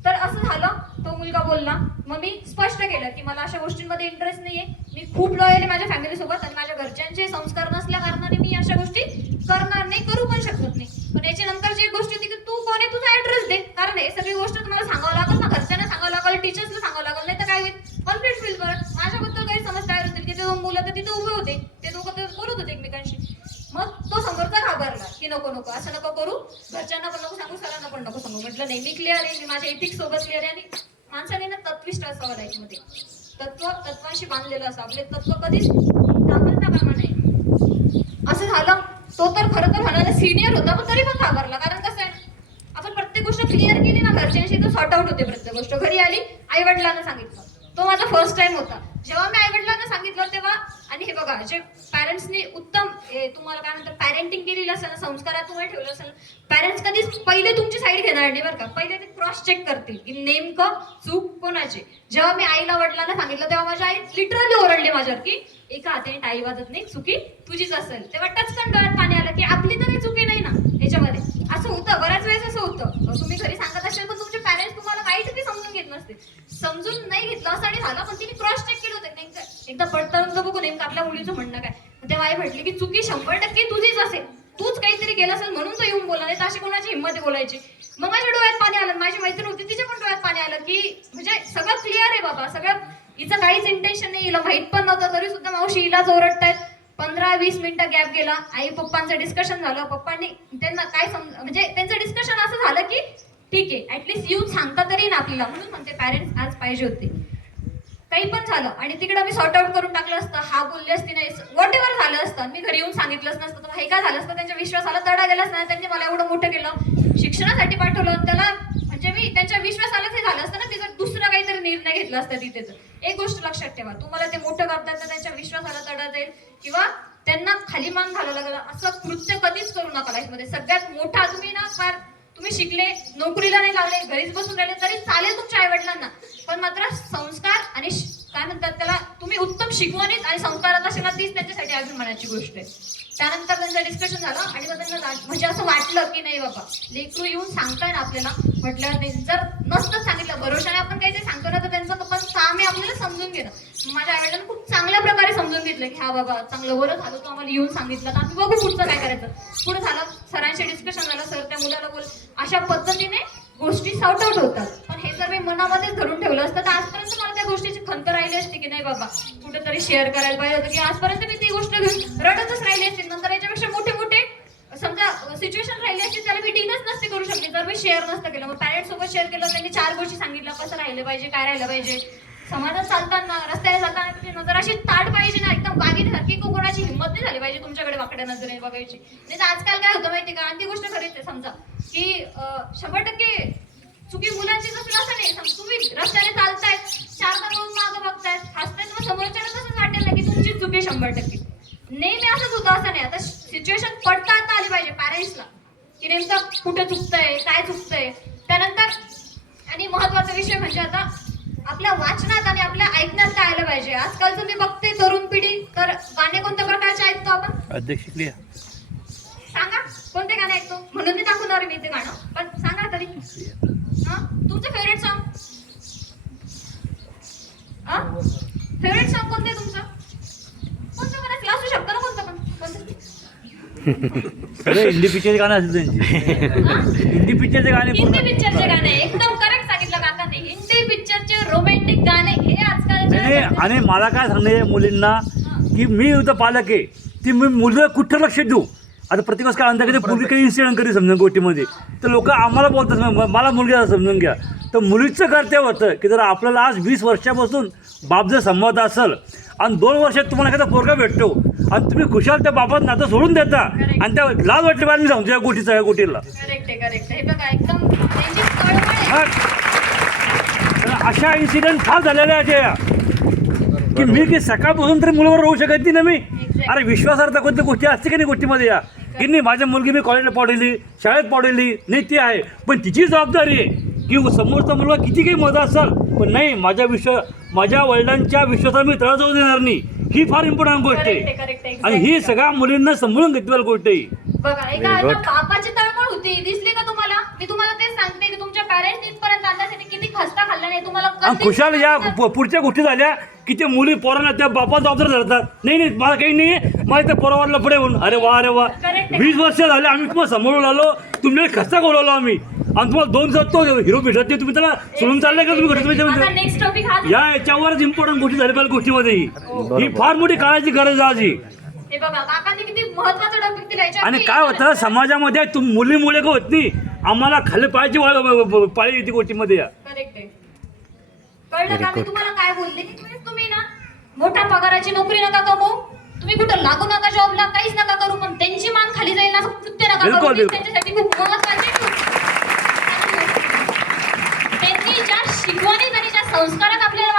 तर असं झालं, तो मुलगा बोलला. मग मी स्पष्ट केलं की मला अशा गोष्टींमध्ये इंटरेस्ट नाहीये, मी खूप लॉयल आहे माझ्या फॅमिलीसोबत आणि माझ्या घरच्यांचे संस्कार नसल्या कारणाने मी अशा गोष्टी करणार नाही, करू पण शकत नाही. पण याच्यानंतरची एक गोष्ट होती की तू कोण आहे, तुझा ऍड्रेस दे, कारण हे सगळी गोष्ट तुम्हाला सांगावं लागेल ना, घरच्यांना सांगावं लागेल, टीचर्सला सांगावं लागेल, नाही तर काय होईल, कॉन्फ्लिक्ट होईल. बरं, माझ्याबद्दल काही समज तयार होतील की ते दोन मुलं तर तिथे उभे होते, ते दोघं ते बोलत होते एकमेकांशी. मग तो समोरचा घाबरला की नको नको असं नको करू, घरच्यांना पण नको सांगू, सरांना पण नको सांगू. म्हटलं नाही, मी क्लिअर आहे, मी माझ्या एथिक्स सोबत क्लिअर आहे. आणि माणसाने ना तत्विष्ट असावं लाईफमध्ये, तत्वांशी बांधलेलं असं, आपले तत्व कधीच प्रमाणे. असं झालं, तो तर खरं तर म्हणाला सिनियर होता, पण तरी पण घाबरला. कारण कसं आहे, आपण प्रत्येक गोष्ट क्लिअर केली ना घरच्यांशी तर सॉर्ट आउट होते प्रत्येक गोष्ट. घरी आली, आई वडिलांना सांगितलं. तो माझा फर्स्ट टाइम होता जेव्हा मी आई वडिलांना सांगितलं तेव्हा. आणि हे बघा, जे पॅरेंट्सनी उत्तम तुम्हाला काय म्हणतात पॅरेंटिंग केलेलं असेल ना, संस्कारात तुम्हाला ठेवलं असेल, पॅरेंट्स कधीच पहिले तुमची साईड घेणार नाही बरं का. पहिले ते क्रॉस चेक करतील की नेमकं चूक कोणाची. जेव्हा मी आईला वडिलांना सांगितलं तेव्हा माझी आई लिटरली ओरडली माझ्यावर की एका हाताने टाळी वाजत नाही, चुकी तुझीच असेल. तेव्हा टचकन डोळ्यात पाणी आलं की आपली तर चुकी नाही ना याच्यामध्ये. असं होतं बऱ्याच वेळेस, असं होतं तुम्ही घरी सांगत असेल पण तुमचे पॅरेंट्स तुम्हाला काहीच ते समजून घेत नसते. समजून नाही घेतलं असं आणि झालं, पण तिने क्रॉस चेक केलं होतं नेमकं एकदा पडताळून बघू नेमकं आपल्या मुलीचं म्हणणं काय. तेव्हा आई म्हटली की चुकी 100% तुझीच असेल, तूच काहीतरी केलं असेल म्हणून तो येऊन बोला, नाही तर अशी कोणाची हिंमत आहे बोलायची. मग माझ्या डोळ्यात पाणी आलं, माझी मैत्रीण होती तिच्या पण डोळ्यात पाणी आलं की म्हणजे सगळं क्लिअर आहे बाबा, सगळं हिचं काहीच इंटेन्शन नाही, हिला माहित पण नव्हतं, तरी सुद्धा मावशी हिलाच ओरडतायत. 15-20 मिनिटं गॅप गेला, आई पप्पांचं डिस्कशन झालं. पप्पांनी त्यांना काय म्हणजे त्यांचं डिस्कशन असं झालं की ठीक आहे, ऍटलीस्ट येऊन सांगता तरी ना आपल्याला, म्हणून म्हणते पॅरेंट्स आज पाहिजे होते. काही पण झालं आणि तिकडं मी सॉर्ट आउट करून टाकलं असतं, हा बोलले असती नाही, व्हॉट एव्हर झालं असतं, मी घरी येऊन सांगितलंच नसतं तर हे काय झालं असतं, त्यांच्या विश्वासाला तडा गेलाच नाही. त्यांनी मला एवढं मोठं केलं, शिक्षणासाठी पाठवलं, त्याला म्हणजे मी त्यांच्या विश्वासालाच हे झालं असतं ना, तिचं दुसरा काहीतरी निर्णय घेतला असता तिथे. तर एक गोष्ट लक्षात ठेवा, तुम्हाला ते मोठं करतात तर त्यांच्या विश्वासाला तडा जाईल किंवा त्यांना खाली मान घालावं लागलं असं कृत्य कधीच करू नका लाईफमध्ये. सगळ्यात मोठा तुम्ही ना फार तुम्ही शिकले, नोकरीला नाही लागले, घरीच बसून राहिले तरी चालेल तुमच्या आई वडिलांना, पण मात्र संस्कार आणि काय म्हणतात त्याला, तुम्ही उत्तम शिकवणीत आणि संस्कारात असेल ना, तीच त्यांच्यासाठी अभिमानाची गोष्ट आहे. त्यानंतर त्यांचं डिस्कशन झालं आणि मग त्यांना म्हणजे असं वाटलं की नाही बाबा, लेकरू येऊन सांगताय ना आपल्याला, म्हटलं ते जर नसतं सांगितलं भरोशाने आपण काहीतरी सांगतो ना, तर त्यांचं पण काम आहे आपल्याला समजून घेणं. माझ्या आईवडिलांनी खूप चांगल्या प्रकारे समजून घेतलं की हा बाबा चांगलं बरं झालं, तो आम्हाला येऊन सांगितलं, तर आम्ही बघू पुढचं काय करायचं. पुढे झालं, सरांशी डिस्कशन झालं, सर त्या मुलाला बोल, अशा पद्धतीने गोष्टी सॉर्ट आउट होतात. पण हे जर मी मनामध्येच धरून ठेवलं असतं तर आजपर्यंत मला त्या गोष्टीची खंत राहिली असती की नाही बाबा कुठेतरी शेअर करायला पाहिजे होतं, की आजपर्यंत मी ती गोष्ट घेऊन रडतच राहिली असते. नंतर याच्यापेक्षा मोठे मोठे समजा सिच्युएशन राहिली असते, त्याला मी डीलच नसते करू शकले जर मी शेअर नसतं केलं. मग पॅरेंट्स सोबत शेअर केलं, त्यांनी 4 गोष्टी सांगितल्या, कसं राहिलं पाहिजे, काय राहिलं पाहिजे, समाजात चालताना रस्त्याने जाताना तुझी नजर अशी ताट पाहिजे ना, एकदम बागेसारखी, कोणाची हिंमत नाही झाली पाहिजे तुमच्याकडे वाकड्या नजरेने बघायची. नाही तर आजकाल काय होतं माहिती का, आणि ती गोष्ट खरीच आहे समजा की 100% चुकी मुलांचीच असेल असं नाही. तुम्ही रस्त्याने चालतायत, 4 रोज मागं बघतायत, हसतायत, मग समोरच्याला तसंच वाटेल ना की तुमची चुकी 100%. नेहमी असंच होतं असं नाही. आता सिच्युएशन पडता आली पाहिजे पॅरेंट्सला की नेमकं कुठे चुकतंय, काय चुकतंय. त्यानंतर आणि महत्वाचा विषय म्हणजे आता आपल्या वाचनात आणि आपल्या ऐकण्यात काय आलं पाहिजे. आजकालचं मी बघते तरुण पिढी, तर गाणे कोणत्या प्रकारचे ऐकतो आपण, अध्यक्ष सांगा कोणते गाणे ऐकतो, म्हणून मी दाखवणार मी ते गाणं, पण सांगा तरी तुमचं फेवरेट सॉन्ग, फेवरेट सॉन्ग कोणते तुमचं, कोणतं पण असू शकतं ना, कोणतं पण, कोणतं हिंदी पिक्चरचे गाणं असेल त्यांची, हिंदी पिक्चरचे गाणे, हिंदी पिक्चरचे गाणे, एकदम करेक्ट सांगितलं काकांनी, हिंदी पिक्चरचे रोमॅन्टिक गाणे हे आजकाल. आणि मला काय सांगणे मुलींना की मी इथं पालक आहे, ती मी मुलं कुठं लक्ष देऊ. आता प्रत्येक काय म्हणतात की मुलगी काही इन्सिडेंट करी समजा गोष्टीमध्ये, तर लोक आम्हाला बोलतात मला मुलगी समजून घ्या. तर मुलीचं कर्तव्य होतं की जर आपल्याला आज 20 वर्षापासून बाप जर संमत असेल आणि 2 वर्षात तुम्हाला एखादा पोरगा भेटतो आणि तुम्ही खुशाल त्या बापात नातं सोडून देता आणि त्या लाज वाटली पाहिजे सांगतो या गोष्टीचा, या गोष्टीला करेक्ट हे बघा एकदम त्यांची कळवळ आहे. अशा इन्सिडेंट फार झालेल्या आहेत की मी की सकाळपासून तरी मुलावर राहू शकत नाही ना मी. अरे विश्वासार्थ कोणत्या गोष्टी असते की नाही गोष्टीमध्ये या की नाही, माझ्या मुलगी मी कॉलेजला पाठवली, शाळेत पाठवली नाही, ती आहे, पण तिची जबाबदारी आहे की समोरचा मुलगा किती काही मजा असेल पण नाही माझ्या वडिलांच्या विश्वासाला मी तळा जाऊ देणार नाही. ही फार इम्पॉर्टंट गोष्ट आहे. करेक्ट आणि ही सगळ्या मुलींना समजून घेतलेली गोष्ट आहे. बघा एका Very good. आता बापाची तळमळ होती, दिसली का तुम्हाला? मी तुम्हाला तेच सांगते की तुमच्या पॅरेंट्स इथपर्यंत आणण्यासाठी किती खस्ता खाल्ला नाही तुम्हाला. आणि कधीच खुशाल या नाही. पुढच्या गोष्टी झाल्या की ते मुली पोरांना त्या बापा जबाबदार धरतात. नाही नाही मला काही नाही मला त्या पोरावरला पुढे होऊन अरे वा Correct आहे. 20 वर्ष झाले आम्ही तुम्हाला समोरून आलो, तुमच्याकडे खस्ता बोलवलो आम्ही आणि तुम्हाला 2 दिवस तो हिरो भेटत नाही, तुम्ही त्याला सोडून चालले का तुम्ही आता घरी? नेक्स्ट टॉपिक हा. या याच्यावरच इम्पॉर्टंट गोष्टी झाल्या पाहिजे गोष्टीमध्ये ही बरोबर. फार मोठी काळाची गरज आहे आज ही. हे बघा काकांनी किती महत्वाचं टॉपिक दिलं याच्यावर. आणि काय होतं समाजामध्ये मुलीमुळे का होत नाही, आम्हाला खाली पाहिजे पाळी येते गोष्टीमध्ये या. करेक्ट आहे. कळलं Very का मी good. तुम्हाला काय बोलले? तुम्ही ना मोठ्या पगाराची नोकरी नका कमवू, तुम्ही कुठं लागू नका जॉबला, काहीच नका करू, पण त्यांची मान खाली जाईल ना असं कृत्य नका बिलकुल, करू. बिलकुल. त्यांच्यासाठी खूप महत्वाचे त्यांनी ज्या शिकवणीत आणि ज्या संस्कारात आपल्याला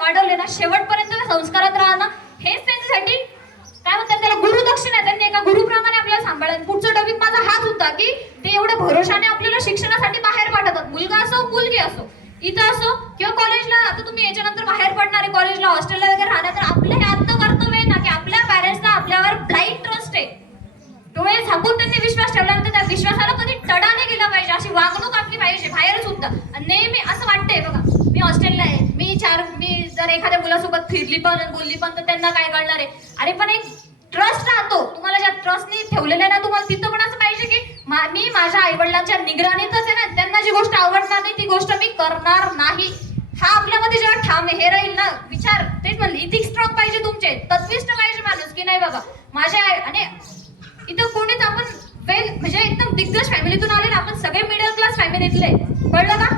वाढवले ना, शेवटपर्यंत त्या संस्कारात राहणं हेच त्यांच्यासाठी काय म्हणतात त्याला गुरुदक्षिणा आहे. त्यांनी एका गुरुप्रमाणे आपल्याला सांभाळलं. पुढचं टॉपिक माझा हाच होता की ते एवढ्या भरोशाने आपल्याला शिक्षणासाठी बाहेर पाठवतात, मुलगा असो मुलगी असो, इथं असो किंवा कॉलेजला. आता तुम्ही याच्यानंतर बाहेर पडणारे कॉलेजला हॉस्टेलला वगैरे राहणार, तर आपलं हे आत्ता कर्तव्य आहे ना की आपल्या पॅरेंट्सला आपल्यावर ब्लाइंड ट्रस्ट आहे, डोळे झाकून त्यांनी विश्वास ठेवल्यानंतर त्या विश्वासाला कधी तडा नाही गेला पाहिजे, अशी वागणूक आपली पाहिजे बाहेर सुद्धा. आणि नेहमी असं वाटतंय बघा मी हॉस्टेलला आहे, मी जर एखाद्या मुलासोबत फिरली पण आणि बोलली पण तर त्यांना काय कळणार आहे. अरे पण एक ट्रस्ट राहतो तुम्हाला, ज्या ट्रस्टने ठेवलेलं आहे ना तुम्हाला, तिथं पण असं पाहिजे की मी माझ्या आईवडिलांच्या निगराणीतच आहे ना, त्यांना जी गोष्ट आवडणार नाही ती गोष्ट मी करणार नाही. हा आपल्यामध्ये जेव्हा ठाम आहे हे राहील ना विचार, तेच म्हणले इथिक्स स्ट्रॉंग पाहिजे तुमचे, तत्विष्ट पाहिजे माणूस की नाही बाबा माझ्या आणि इथं कोणीच आपण वेल म्हणजे एकदम दिग्गज फॅमिलीतून आलेले, आपण सगळे मिडल क्लास फॅमिलीतले, कळलं का?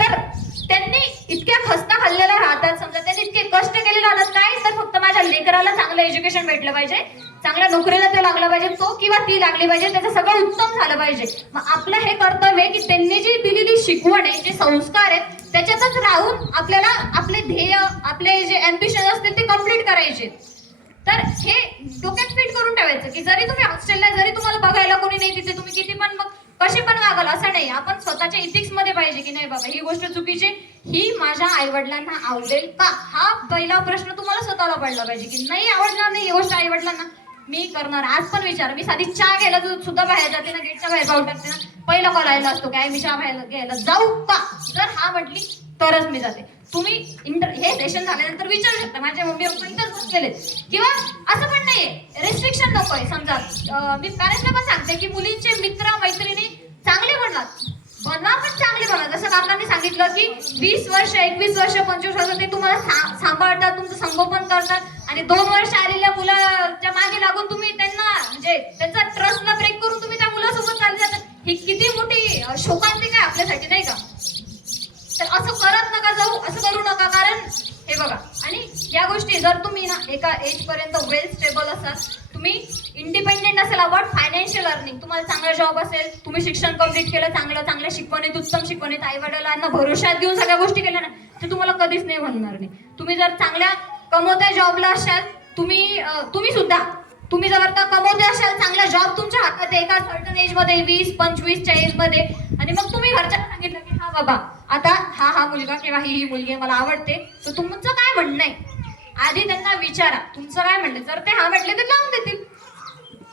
तर त्यांनी इतक्या खस्ता खाल्लेल्या राहतात, समजा त्यांनी इतके कष्ट केलेले राहतात, काय तर फक्त माझ्या लेकराला चांगलं एज्युकेशन भेटलं पाहिजे, चांगल्या नोकरीला ते लागला पाहिजे, तो किंवा ती लागली पाहिजे, त्याचं सगळं उत्तम झालं पाहिजे. मग आपलं हे कर्तव्य आहे की त्यांनी जी दिलेली शिकवण आहे, जे संस्कार आहेत त्याच्यातच राहून आपल्याला आपले ध्येय, आपले जे अँबिशन असतील ते कम्प्लीट करायचे. तर हे डोक्यात फिट करून ठेवायचं की जरी तुम्ही हॉस्टेलला, जरी तुम्हाला बघायला कोणी नाही तिथे, तुम्ही किती पण मग कशी पण वागाल असं नाही. आपण स्वतःच्या इथिक्स मध्ये पाहिजे की नाही बाबा ही गोष्ट चुकीची, ही माझ्या आईवडिलांना आवडेल का, हा पहिला प्रश्न तुम्हाला स्वतःला पडला पाहिजे की नाही आवडणार नाही ही गोष्ट आईवडिलांना, मी करणार. आज पण विचार, मी साधी चहा घ्यायला सुद्धा बाहेर जाते ना, गेटच्या बाहेर पाऊल टाकते ना, पहिला कॉल आलेला असतो काय मी चहा घ्यायला जाऊ का, जर हा म्हटली तरच मी जाते. तुम्ही हे सेशन झाल्यानंतर विचारू शकता, माझे मम्मी पप्पा इथंच बसलेले, किंवा असं पण नाहीये रेस्ट्रिक्शन नकोय. समजा मी पॅरेंट्सला पण सांगते की मुलींचे मित्र मैत्रिणी चांगले बनवा, पण चांगले बनवा. जसं काकांनी सांगितलं की 20 वर्ष 21 वर्ष 25 वर्ष ते तुम्हाला सांभाळतात, तुमचं संगोपन करतात आणि 2 वर्ष आलेल्या मुलाच्या मागे लागून तुम्ही त्यांना म्हणजे त्यांचा ट्रस्टला ब्रेक करून तुम्ही त्या मुलासोबत चालले जातात, ही किती मोठी शोकांतिका आहे आपल्यासाठी नाही का? तर असं करत नका जाऊ, असं करू नका. कारण हे बघा, आणि या गोष्टी जर तुम्ही ना एका एज पर्यंत वेल स्टेबल असाल, तुम्ही इंडिपेंडेंट असेल अबाउट फायनान्शियल अर्निंग, तुम्हाला चांगला जॉब असेल, तुम्ही शिक्षण कंप्लीट केलं, चांगल्या शिकवणीत, उत्तम शिकवणीत, आई वडिलांना भरोशात घेऊन सगळ्या गोष्टी केल्या ना, ते तुम्हाला कधीच नाही म्हणणार नाही. तुम्ही जर चांगल्या कमवत्या जॉबला असाल, तुम्ही सुद्धा तुम्ही जर का कमवते असाल, चांगला जॉब तुमच्या हातात आहे एका सर्टन एज मध्ये 20-25च्या एज मध्ये, आणि मग तुम्ही घरच्यांना सांगितलं की हा बाबा आता हा मुलगा किंवा ही मुलगी मला आवडते, तर तुमचं काय म्हणणं आहे आधी त्यांना विचारा, तुमचं काय म्हणणं. जर ते हा म्हटले तर लावून देतील.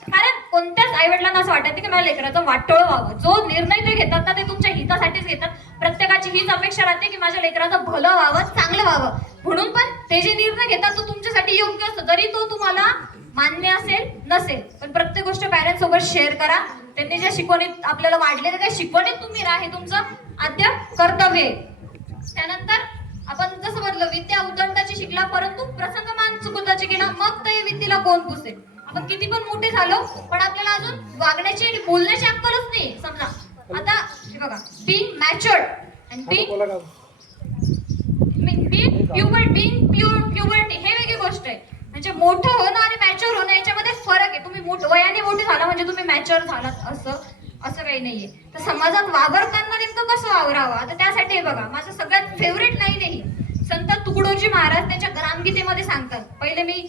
कारण कोणत्याच आईवडिलांना असं वाटत की माझ्या लेकराचं वाटोळ व्हावं. जो निर्णय ते घेतात ना ते तुमच्या हितासाठीच घेतात. प्रत्येकाची हीच अपेक्षा राहते की माझ्या लेकराचं भलं व्हावं, चांगलं व्हावं, म्हणून पण ते जे निर्णय घेतात तो तुमच्यासाठी योग्य असतो, जरी तो तुम्हाला मान्य असेल नसेल. पण प्रत्येक गोष्ट पॅरेंट्स सोबत शेअर करा. त्यांनी ज्या शिकवणीत आपल्याला वाढलेल्या त्या शिकवणीत तुम्ही राहा, हे तुमचं आद्य कर्तव्य आहे. त्यानंतर आपण जसं म्हणलं, विद्या उदंडाची शिकला परंतु प्रसंगमान चुकताची गेला, मग ते विद्येला कोण पुसेल. आपण किती पण मोठे झालो पण आपल्याला अजून वागण्याची आणि बोलण्याची अक्कलच नाही. समजा आता हे बघा, being matured and being puberty हे वेगळी गोष्ट आहे. म्हणजे मोठं होणं आणि मॅच्युअर होणं याच्यामध्ये फरक आहे. तुम्ही वयाने मोठे झाला म्हणजे तुम्ही मॅच्युअर झालात असं काही नाहीये. तर समाजात वावरताना नेमकं कसं वावरावं, आता त्यासाठी हे बघा, माझं सगळ्यात फेवरेट लाईन आहे संत तुकडोजी महाराज त्यांच्या ग्रामगीतेमध्ये सांगतात. पहिले मी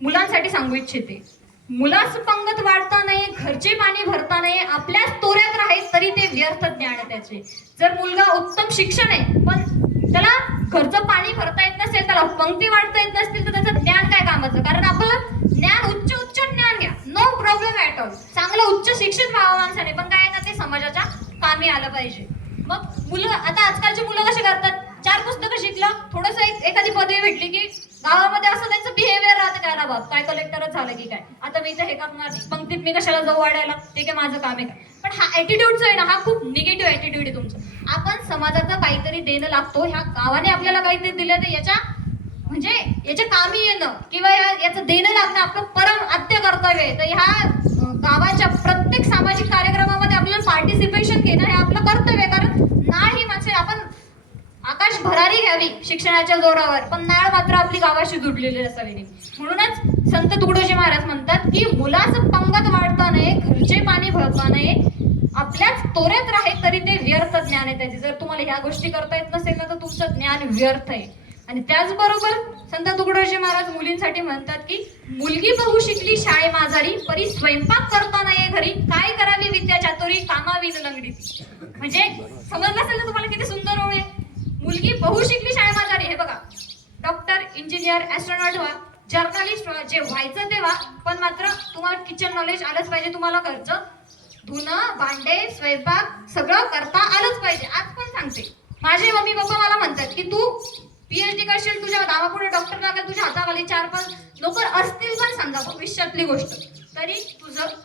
मुलांसाठी सांगू इच्छिते, मुलास पंगत वाढता नाही, घरचे पाणी भरता नाही, आपल्याच तोऱ्यात राहील तरी ते व्यर्थ ज्ञान आहे त्याचे. जर मुलगा उत्तम शिक्षण आहे पण त्याला घरचं पाणी भरता येत नसेल, त्याला पंक्ती वाढता येत नसतील, तर त्याचं ज्ञान काय कामाचं. कारण आपलं ज्ञान उच्च ज्ञान घ्या, नो प्रॉब्लेम ऍट ऑल. चांगलं उच्च शिक्षित व्हावं माणसाने, पण काय ना ते समाजाच्या कामी आलं पाहिजे. मग मुलं, आता आजकालची मुलं कशी करतात, 4 पुस्तकं शिकलं, थोडस एखादी पदवी भेटली की गावामध्ये असं त्यांचं बिहेवियर राहतं, काय ना बाप काय कलेक्टरच झालं की काय, आता मी इथं हे करणार नाही, पंक्तीत मी कशाला जाऊ वाढायला, ते काय माझं काम आहे काय. पण हा ऍटिट्यूडचा आहे ना, हा खूप निगेटिव्ह ऍटिट्यूड आहे तुमचं. आपण समाजाचं काहीतरी देणं लागतो, ह्या गावाने आपल्याला काहीतरी दिलं तर म्हणजे याच्या कामी येणं किंवा याचं देणं लागणं आपलं परम आद्य कर्तव्य आहे. तर ह्या गावाच्या प्रत्येक सामाजिक कार्यक्रमामध्ये आपल्याला पार्टिसिपेशन घेणं हे आपलं कर्तव्य आहे. कारण नाळ ही माणसे आपण आकाश भरारी घ्यावी शिक्षणाच्या जोरावर, पण नाळ मात्र आपली गावाशी जुडलेली असावी नाही. म्हणूनच संत तुकडोजी महाराज म्हणतात की मुलाचं पंगत वाढता नये, घरचे पाणी भरता नये, आपल्याच तोऱ्यात राहे तरी ते व्यर्थ ज्ञान आहे त्याचे. जर तुम्हाला ह्या गोष्टी करता येत नसेल ना, तर तुमचं ज्ञान व्यर्थ आहे. आणि त्याचबरोबर संत तुकडोजी महाराज मुलींसाठी म्हणतात की मुलगी बहु शिकली शाळे माजारी, परी स्वयंपाक करता नये घरी, काय करावी विद्या चातुरी, कामाविन लंगडी. म्हणजे समजलं असेल ना तुम्हाला किती सुंदर ओळ आहे. मुलगी बहु शिकली शाळे माजारी, हे बघा, डॉक्टर, इंजिनियर, ऍस्ट्रॉनॉट व्हा, जर्नलिस्ट व्हा, जे व्हायचं ते व्हा, पण मात्र तुम्हाला किचन नॉलेज आलंच पाहिजे. तुम्हाला घरचं धुणं भांडे स्वयंपाक सगळं करता आलंच पाहिजे. आज पण सांगते, माझे मम्मी पप्पा मला म्हणतात की तू PhD करशील, तुझ्या नावापुढे डॉक्टर लागेल, तुझ्या हाताखाली 4-5 नोकर असतील, पण समजा भविष्यातली गोष्ट, तरी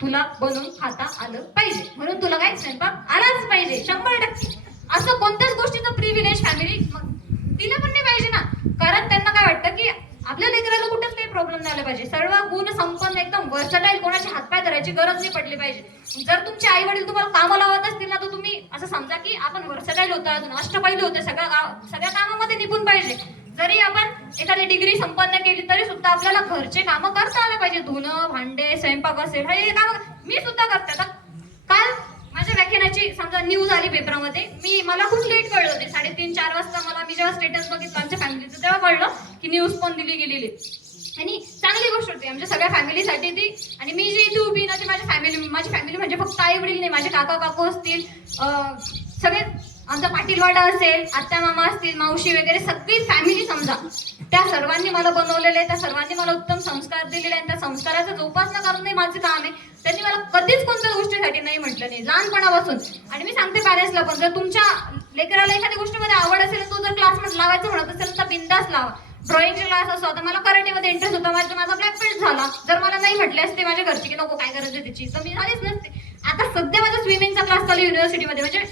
तुला बनवून खाता आलं पाहिजे. म्हणून तुला काय स्वयंपाक आलाच पाहिजे 100%. असं कोणत्याच गोष्टीचं प्रिव्हिलेज फॅमिली दिलं पण नाही पाहिजे ना. कारण त्यांना काय वाटतं की आपल्या लेकराला कुठेच काही प्रॉब्लेम नाही आला पाहिजे, सर्व गुण संपन्न एकदम वर्सटाईल, कोणाचे हातपाय धरायची गरज नाही पडली पाहिजे. जर तुमचे आई वडील तुम्हाला कामं लावत असतील ना, तर तुम्ही असं समजा की आपण वर्सटाईल होतो, अजून अष्टपैलू होते, सगळ्या कामामध्ये निपुण पाहिजे. जरी आपण एखादी डिग्री संपन्न केली तरी सुद्धा आपल्याला घरचे कामं करता आले पाहिजे. धुणं भांडे स्वयंपाक असेल, हे काम मी सुद्धा करते. आता काल माझ्या व्याख्यानाची समजा न्यूज आली पेपरमध्ये, मला खूप लेट कळलं होते, 3:30-4 वाजता मी जेव्हा स्टेटस बघितलं आमच्या फॅमिलीचं, तेव्हा कळलं की न्यूज पण दिली गेलेली. आणि चांगली गोष्ट होती आमच्या सगळ्या फॅमिलीसाठी ती. आणि मी जी इथे उभी ना, ती माझी फॅमिली म्हणजे फक्त आई वडील नाही, माझे काका काकू असतील, सगळे आमचा पाटीलवाडा असेल, आत्या मामा असतील, मावशी वगैरे सगळी फॅमिली समजा, त्या सर्वांनी मला बनवलेले, त्या सर्वांनी मला उत्तम संस्कार दिलेले, आणि त्या संस्काराचा जोपासना करणं माझं काम आहे. त्यांनी मला कधीच कोणत्याच गोष्टीसाठी नाही म्हटलं नाही, लहानपणापासून. आणि मी सांगते पॅरेंट्सला पण, जर तुमच्या लेकराला एखाद्या गोष्टीमध्ये आवड असेल, तो जर क्लासमध्ये लावायचं म्हणत असेल तर बिंदास लावा. ड्रॉइंगचा क्लास असो, आता मला कराटेमध्ये इंटरेस्ट होता, माझा ब्लॅक बेल्ट झाला. जर मला नाही म्हटले असते माझ्या घरची की नको काय गरज आहे त्याची, तर मी झालीच नसते. आता सध्या माझा स्विमिंगचा क्लास चालू युनिव्हर्सिटीमध्ये, म्हणजे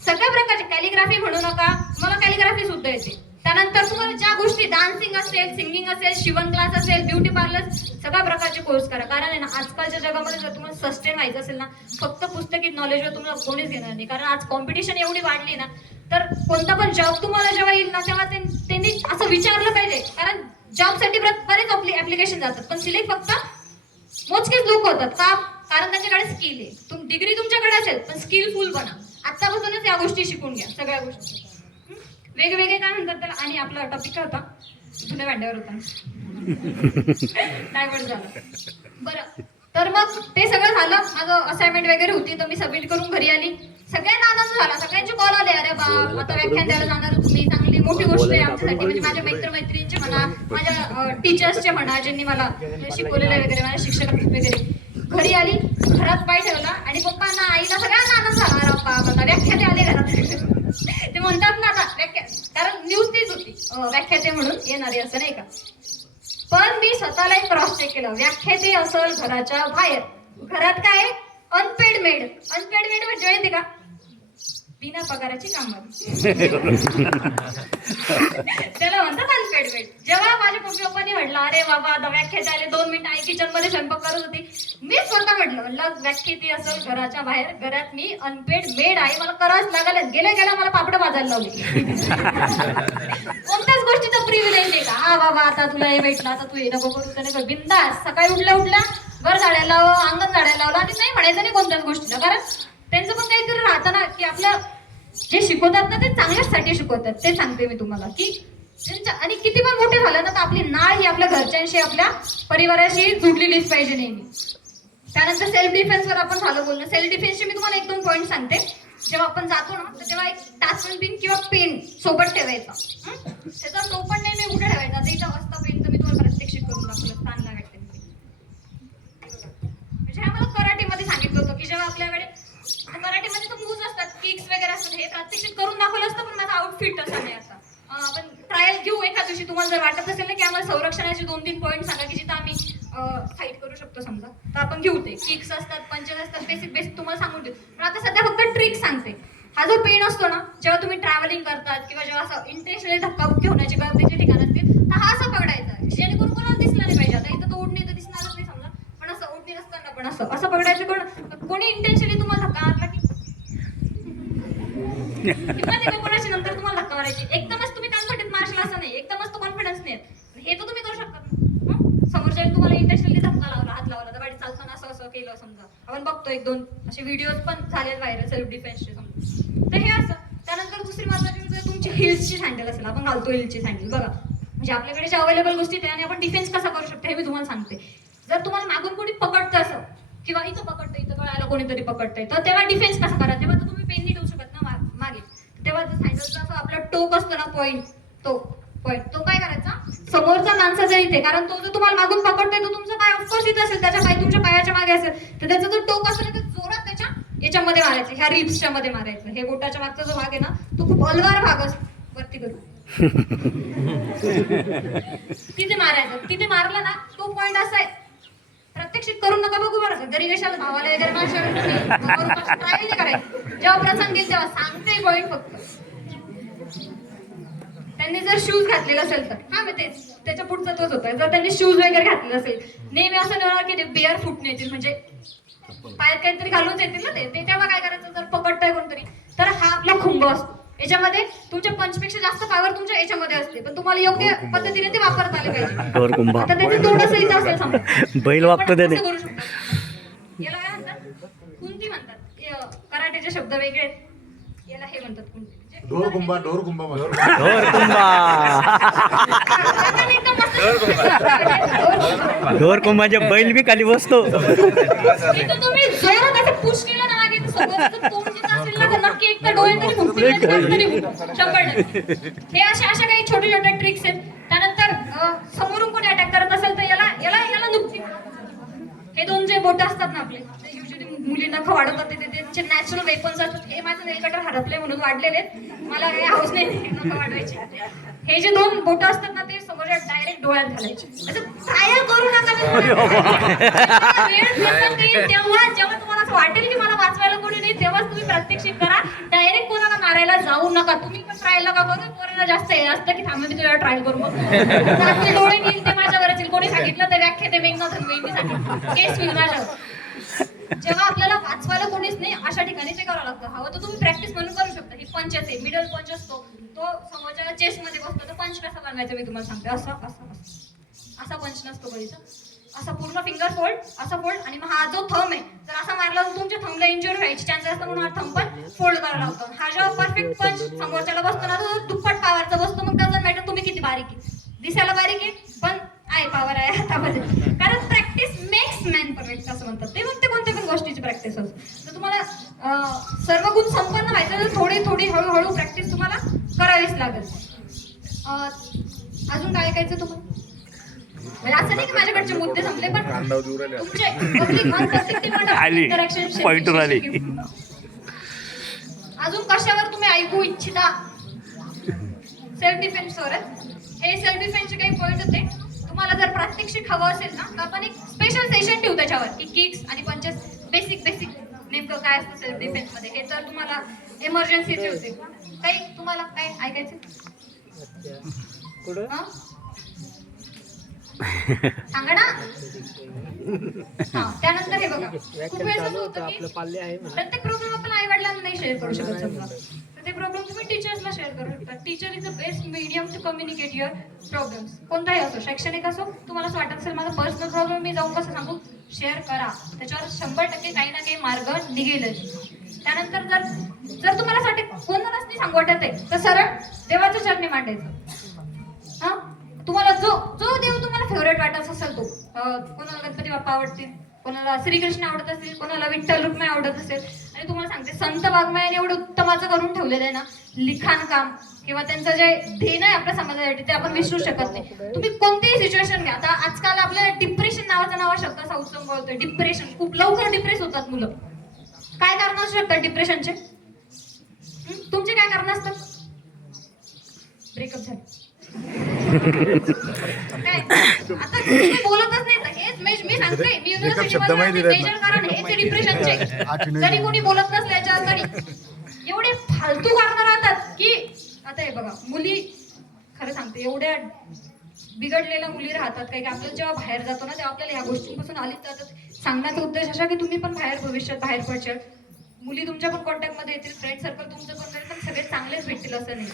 सगळ्या प्रकारचे, कॅलिग्राफी म्हणू नका, मला कॅलिग्राफी सुद्धा येते. त्यानंतर तुम्हाला ज्या गोष्टी, डान्सिंग असेल, सिंगिंग असेल, शिवण क्लास असेल, ब्युटी पार्लर, सगळ्या प्रकारचे कोर्स करा. कारण आहे ना, आजकालच्या जगामध्ये जर तुम्हाला सस्टेन व्हायचं असेल ना, फक्त पुस्तकी नॉलेजवर तुम्हाला कोणीच घेणार नाही. कारण आज कॉम्पिटिशन एवढी वाढली ना, तर कोणता पण जॉब तुम्हाला जेव्हा येईल ना, तेव्हा त्यांनी असं विचारलं पाहिजे. कारण जॉबसाठी बरेच ऍप्लिकेशन जातात, पण सिलेक्ट फक्त मोजकेच लोक होतात का, कारण त्यांच्याकडे स्किल आहे. डिग्री तुमच्याकडे असेल पण स्किलफुल बना. आतापासूनच या गोष्टी शिकून घ्या, सगळ्या गोष्टी वेगवेगळे काय म्हणतात त्याला. आणि आपला टॉपिक होता जुन्या भांड्यावर होता, डायव्हर्ट झाला. बरं, तर मग ते सगळं झालं, माझं असाइनमेंट वगैरे होती, तर मी सबमिट करून घरी आली. सगळ्यांना आनंद झाला, सगळ्यांचे कॉल आले, अरे बाप आता व्याख्यान द्यायला जाणार तुम्ही, चांगली मोठी गोष्ट आहे आमच्यासाठी. म्हणजे माझ्या मैत्रिणींचे म्हणा, माझ्या टीचर्सचे म्हणा, ज्यांनी मला शिकवलेलं वगैरे, माझ्या शिक्षक वगैरे. घरी आली, घरात पाय ठेवला, आणि पप्पांना आईला सगळ्यांना आनंद झाला, अरे बाप आता व्याख्याते आले घरात. ते म्हणतात ना आता व्याख्या, कारण न्यूज तीच होती व्याख्याते म्हणून येणारे, असं नाही का. पण मी स्वतःला एक क्रॉस चेक केलं, व्याख्याते असल घराच्या बाहेर, घरात काय अनपेड मेड. अनपेड मेड म्हणजे माहिती का, बिना पगाराची कामगार, त्याला म्हणतात अनपेड मेड. जेव्हा माझ्या मम्मी पप्पानी म्हटलं, अरे बाबा आता व्याख्याते आले, 2 मिनिटं आई किचन मध्ये स्वयंपाक करत होती, मी स्वतः म्हटलं व्याख्याते असेल घराच्या बाहेर, घरात मी अनपेड मेड आहे, मला करावंच लागलं. गेल्या मला पापड भाजायला लावले. कोणत्याच गोष्टीचं प्रिव्हिलेज आहे का, हा बाबा आता तुला हे भेटलं, आता तू हे नको करू, बिंदास. सकाळी उठल्या घर झाडायला लावलं, अंगण झाडायला लावलं, आणि नाही म्हणायचं नाही कोणत्याच गोष्टीला. कारण त्यांचं पण काहीतरी राहतं ना, की आपलं जे शिकवतात ना ते चांगल्यासाठी शिकवतात. ते सांगते मी तुम्हाला की त्यांच्या, आणि किती पण मोठे झालं ना, तर आपली नाळ ही आपल्या घरच्यांशी, आपल्या परिवाराशी जुडलेलीच पाहिजे नेहमी. त्यानंतर सेल्फ डिफेन्सवर आपण झालं बोलणं. सेल्फ डिफेन्सचे मी तुम्हाला 1-2 पॉईंट सांगते. जेव्हा आपण जातो ना, तर तेव्हा एक टाचन पिन किंवा पेन सोबत ठेवायचा. त्याचा तो पण नेहमी कुठे ठेवायचा, ते इथं असतं पेन, तर मी तुम्हाला प्रात्यक्षिक करून दाखवलं, स्थान लागते. जेव्हा आपल्याकडे आता मराठीमध्ये तर मूव्ज असतात, किक्स वगैरे असतात, हे प्रात्यक्षिक करून दाखवलं असतं, पण माझा आउटफिट तसा नाही आता. आपण ट्रायल घेऊ एका दिवशी. तुम्हाला जर वाटत असेल ना की आम्हाला संरक्षणाचे 2-3 पॉईंट सांगा की जिथं आम्ही फाईट करू शकतो समजा, तर आपण घेऊ ते. किक्स असतात, पंचेस असतात, बेसिक तुम्हाला सांगून देऊ. पण आता सध्या फक्त ट्रिक सांगते. हा जो पेन असतो ना, जेव्हा तुम्ही ट्रॅव्हलिंग करतात किंवा जेव्हा असं इंटेन्शनली धक्काबुक्की होण्याची गरजेचे ठिकाण असतील, तर हा असा पकडायचा जेणेकरून कोणाला दिसला नाही पाहिजे. आता इथं तो ओढणी तर दिसणारच नाही समजा, पण असं ओढणी नसताना पण असं पकडायचं. कोणी इंटेन्शनली तुम्हाला धक्का मारला की कोणाची नंतर तुम्हाला धक्का मारायची. एकदमच तुम्ही कॉन्फिडन्स मारशाल असं नाही, एकदमच तो कॉन्फिडन्स नाही. हे तर तुम्ही करू शकता. समोरच्या तुम्हाला इंटेन्शनली धक्का लावला, हात लावला, तर गाडी चालताना असं केलं समजा. आपण बघतो 1-2 असे व्हिडिओज पण झाले व्हायरल सेल्फ डिफेन्सचे समजा. तर हे असं. त्यानंतर दुसरी महत्वाची गोष्ट तुमची हिल्सची सँडल असेल. आपण घालतो हिल्सची सँडल बघा, म्हणजे आपल्याकडे जे अवेलेबल गोष्टी त्याने आपण डिफेन्स कसा करू शकतो हे मी तुम्हाला सांगते. जर तुम्हाला मागून कोणी पकडतं असं किंवा इथं पकडतं, इथं गळ्याला कोणीतरी पकडतंय, तर तेव्हा डिफेन्स कसा करा. तेव्हा तर तुम्ही पेन नाही ठेवू शकत ना मागे. तेव्हा सँडलचा असं आपला टोक असतो ना, पॉईंट, तो काय करायचा, समोरचा माणसाच्या इथे. कारण तो जो तुम्हाला मागून पकडतोय तो तुमचा पाय ऑफकोर्स इथे असेल, त्याच्या पाय तुमच्या पायाच्या मागे असेल, तर त्याचा जो टोक असेल ते जोरात त्याच्या याच्यामध्ये मारायचं, ह्या रिब्सच्या मध्ये मारायचं. हे बोटाच्या मागचा जो भाग आहे ना, तो खूप अलवार भाग असतो. वरती करून तिथे मारायचं. तिथे मारला ना, तो पॉईंट असा आहे. प्रत्यक्षित करून नका बघू बरं, घरी कशाला भावाला वगैरे ट्रायल नाही करायचं. जेव्हा प्रसंग येईल तेव्हा सांगते पॉईंट फक्त. त्यांनी जर शूज घातलेला असेल तर मग तेच त्याच्या पुढचा तोच होता. जर त्यांनी शूज वगैरे घातलेले असेल, नेहमी असं नाही होणार की ते बेअर फुटणे येतील, म्हणजे पायात काहीतरी घालूनच येतील ना ते. तेव्हा काय करायचं, जर पकडताय कोणतरी तर हा आपला खुंब असतो. याच्यामध्ये तुमच्या पंचपेक्षा जास्त पावर तुमच्या याच्यामध्ये असते, पण तुम्हाला योग्य पद्धतीने ते वापरता आले पाहिजे. आता त्याचे थोडंसं इथं असेल समजा, बैल वागतो त्याने. करू शकतो. याला काय म्हणतात, कुंती म्हणतात. कराटेचे शब्द वेगळे आहेत. याला हे म्हणतात कुंती. ढोर कुंभा ढोर कुंभाचे बैल बी खाली बसतो. तुम्ही जोरात असं पुश केलं ना मागे, तर समोरचं तोंड जिथं असेल ना, तर नक्की एक तर डोळे तरी फुटतील, नाही तर तरी फुटतील. 100%. हे अशा काही छोटे छोटे ट्रिक्स आहेत. त्यानंतर समोरून कोणी अटॅक करत असेल तर याला नुकती हे 2 जे बोट असतात ना आपले, युजली मुली नख वाढवतात, ते त्यांचे नॅचरल वेपन्स असतात. हे माझं नेल कटर हरपले म्हणून वाढलेले आहेत, मला काही हाऊस नाही नख वाढवायचे. हे जे 2 बोट असतात ना, ते समोरच्या डायरेक्ट डोळ्यात घालायचे. असं ट्रायल करू नका. जेव्हा तुम्हाला असं वाटेल की मला वाचवायला कोणी नाही, तेव्हाच तुम्ही प्रात्यक्षिक करा. डायरेक्ट कोणाला मारायला जाऊ नका. तुम्ही पण ट्रायल नका करू. कोणाला जास्त हे असतं की थांबा मी तुला ट्रायल करू बघ, आपले डोळे घेईल ते माझ्यावरच येईल. कोणी सांगितलं तर व्याख्या ते वेगळं केस होईल माझ्यावर. जेव्हा आपल्याला वाचवायला कोणीच नाही अशा ठिकाणी ते करावं लागतं. हवं तर तुम्ही प्रॅक्टिस म्हणून करू शकता. ही पंच आहे, मिडल पंच असतो, तो समोरच्या चेस्ट मध्ये बसतो. तर पंच कसा बनवायचा मी तुम्हाला सांगते. असा पंच नसतो कधीचा. असा पूर्ण फिंगर फोल्ड, असा फोल्ड, आणि मग हा जो थंब आहे, जर असा मारला तर तुमच्या थंबला इंजुरी व्हायची चान्सेस असतात, म्हणून हा थंब पण फोल्ड करायला लागतो. हा जेव्हा परफेक्ट पंच समोरच्याला बसतो ना, तो दुप्पट पावरचा बसतो. मग डझंट मॅटर तुम्ही किती बारीक आहे, दिसायला बारीक आहे पण आहे पावर आहे हातामध्ये. कारण प्रॅक्टिस मेक्स मॅन परफेक्ट असं म्हणतात ते. मग ते कोणत्या पण गोष्टीची प्रॅक्टिस असते. तर तुम्हाला सर्व गुण संपन्न व्हायचं तर थोडी हळूहळू प्रॅक्टिस तुम्हाला करावीच लागेल. अजून काय ऐकायचं तुम्हाला? म्हणजे असं नाही की माझ्याकडचे मुद्दे संपले, पण तुमचे अजून कशावर तुम्ही ऐकू इच्छिता? सेल्फ डिफेन्स वर. हे सेल्फ डिफेन्सचे काही पॉईंट होते. तुम्हाला जर प्रात्यक्षिक हवं असेल ना, तर आपण एक स्पेशल सेशन ठेवू त्याच्यावर की किक्स आणि पंचेस बेसिक नेमकं काय असतं सेल्फ डिफेन्स मध्ये. हे तर तुम्हाला इमर्जन्सीचे होते. काही तुम्हाला काय ऐकायचं सांगा ना. त्यानंतर हे बघा, खूप वेळेस असं होतं की प्रत्येक प्रॉब्लेम आपण आई वडिलांना नाही शेअर करू शकत समजा, तर ते प्रॉब्लेम तुम्ही टीचर्सला शेअर करू शकता. Teacher is the best medium to communicate your problems. कोणताही असो, शैक्षणिक असो, तुम्हाला असं वाटत असेल माझा पर्सनल प्रॉब्लेम मी जाऊन कसं सांगू, शेअर करा. त्याच्यावर 100% काही ना काही मार्ग निघेलच. त्यानंतर जर तुम्हाला असं वाटत कोणालाच नाही सांगू वाटत आहे, तर सरळ देवाच्या चरणी मांडायचं. तुम्हाला जो देव तुम्हाला फेवरेट वाटत असेल तो, कोणाला गणपती बाप्पा आवडतील, कोणाला श्रीकृष्ण आवडत असेल, कोणाला विठ्ठल रुक्माई आवडत असेल. आणि तुम्हाला सांगते, संत वाङ्मयाने एवढं उत्तमाचं करून ठेवलेलं आहे ना, लिखाण काम किंवा त्यांचं जे ध्येय आहे आपल्या समाजासाठी, ते आपण विसरू शकत नाही. तुम्ही कोणतीही सिच्युएशन घ्या. आता आजकाल आपल्याला डिप्रेशन नावाचा शब्द असा उत्तम बोलतोय. डिप्रेशन, खूप लवकर डिप्रेस होतात मुलं. काय कारण असू शकतात डिप्रेशनचे? तुमचे काय कारण असतात? ब्रेकअप झाले काय? आता तुम्ही बोलतच नाही तर हेच मी सांगते, मी युनिव्हर्सिटीमध्ये मेजर कारण हेच डिप्रेशनचे. जरी कोणी बोलत नसल्याच्या तरी एवढे फालतू कारण राहतात की आता हे बघा, मुली खरं सांगते एवढ्या बिघडलेल्या मुली राहतात काही की आपल्याला जेव्हा बाहेर जातो ना तेव्हा आपल्याला ह्या गोष्टींपासून आलीच जातात. सांगण्याचा उद्देश असा की तुम्ही पण भविष्यात बाहेर पडशाल, मुली तुमच्या पण कॉन्टॅक्टमध्ये येतील, फ्रेंड सर्कल तुमचं पण करेल, पण सगळे चांगलेच भेटतील असं नाही.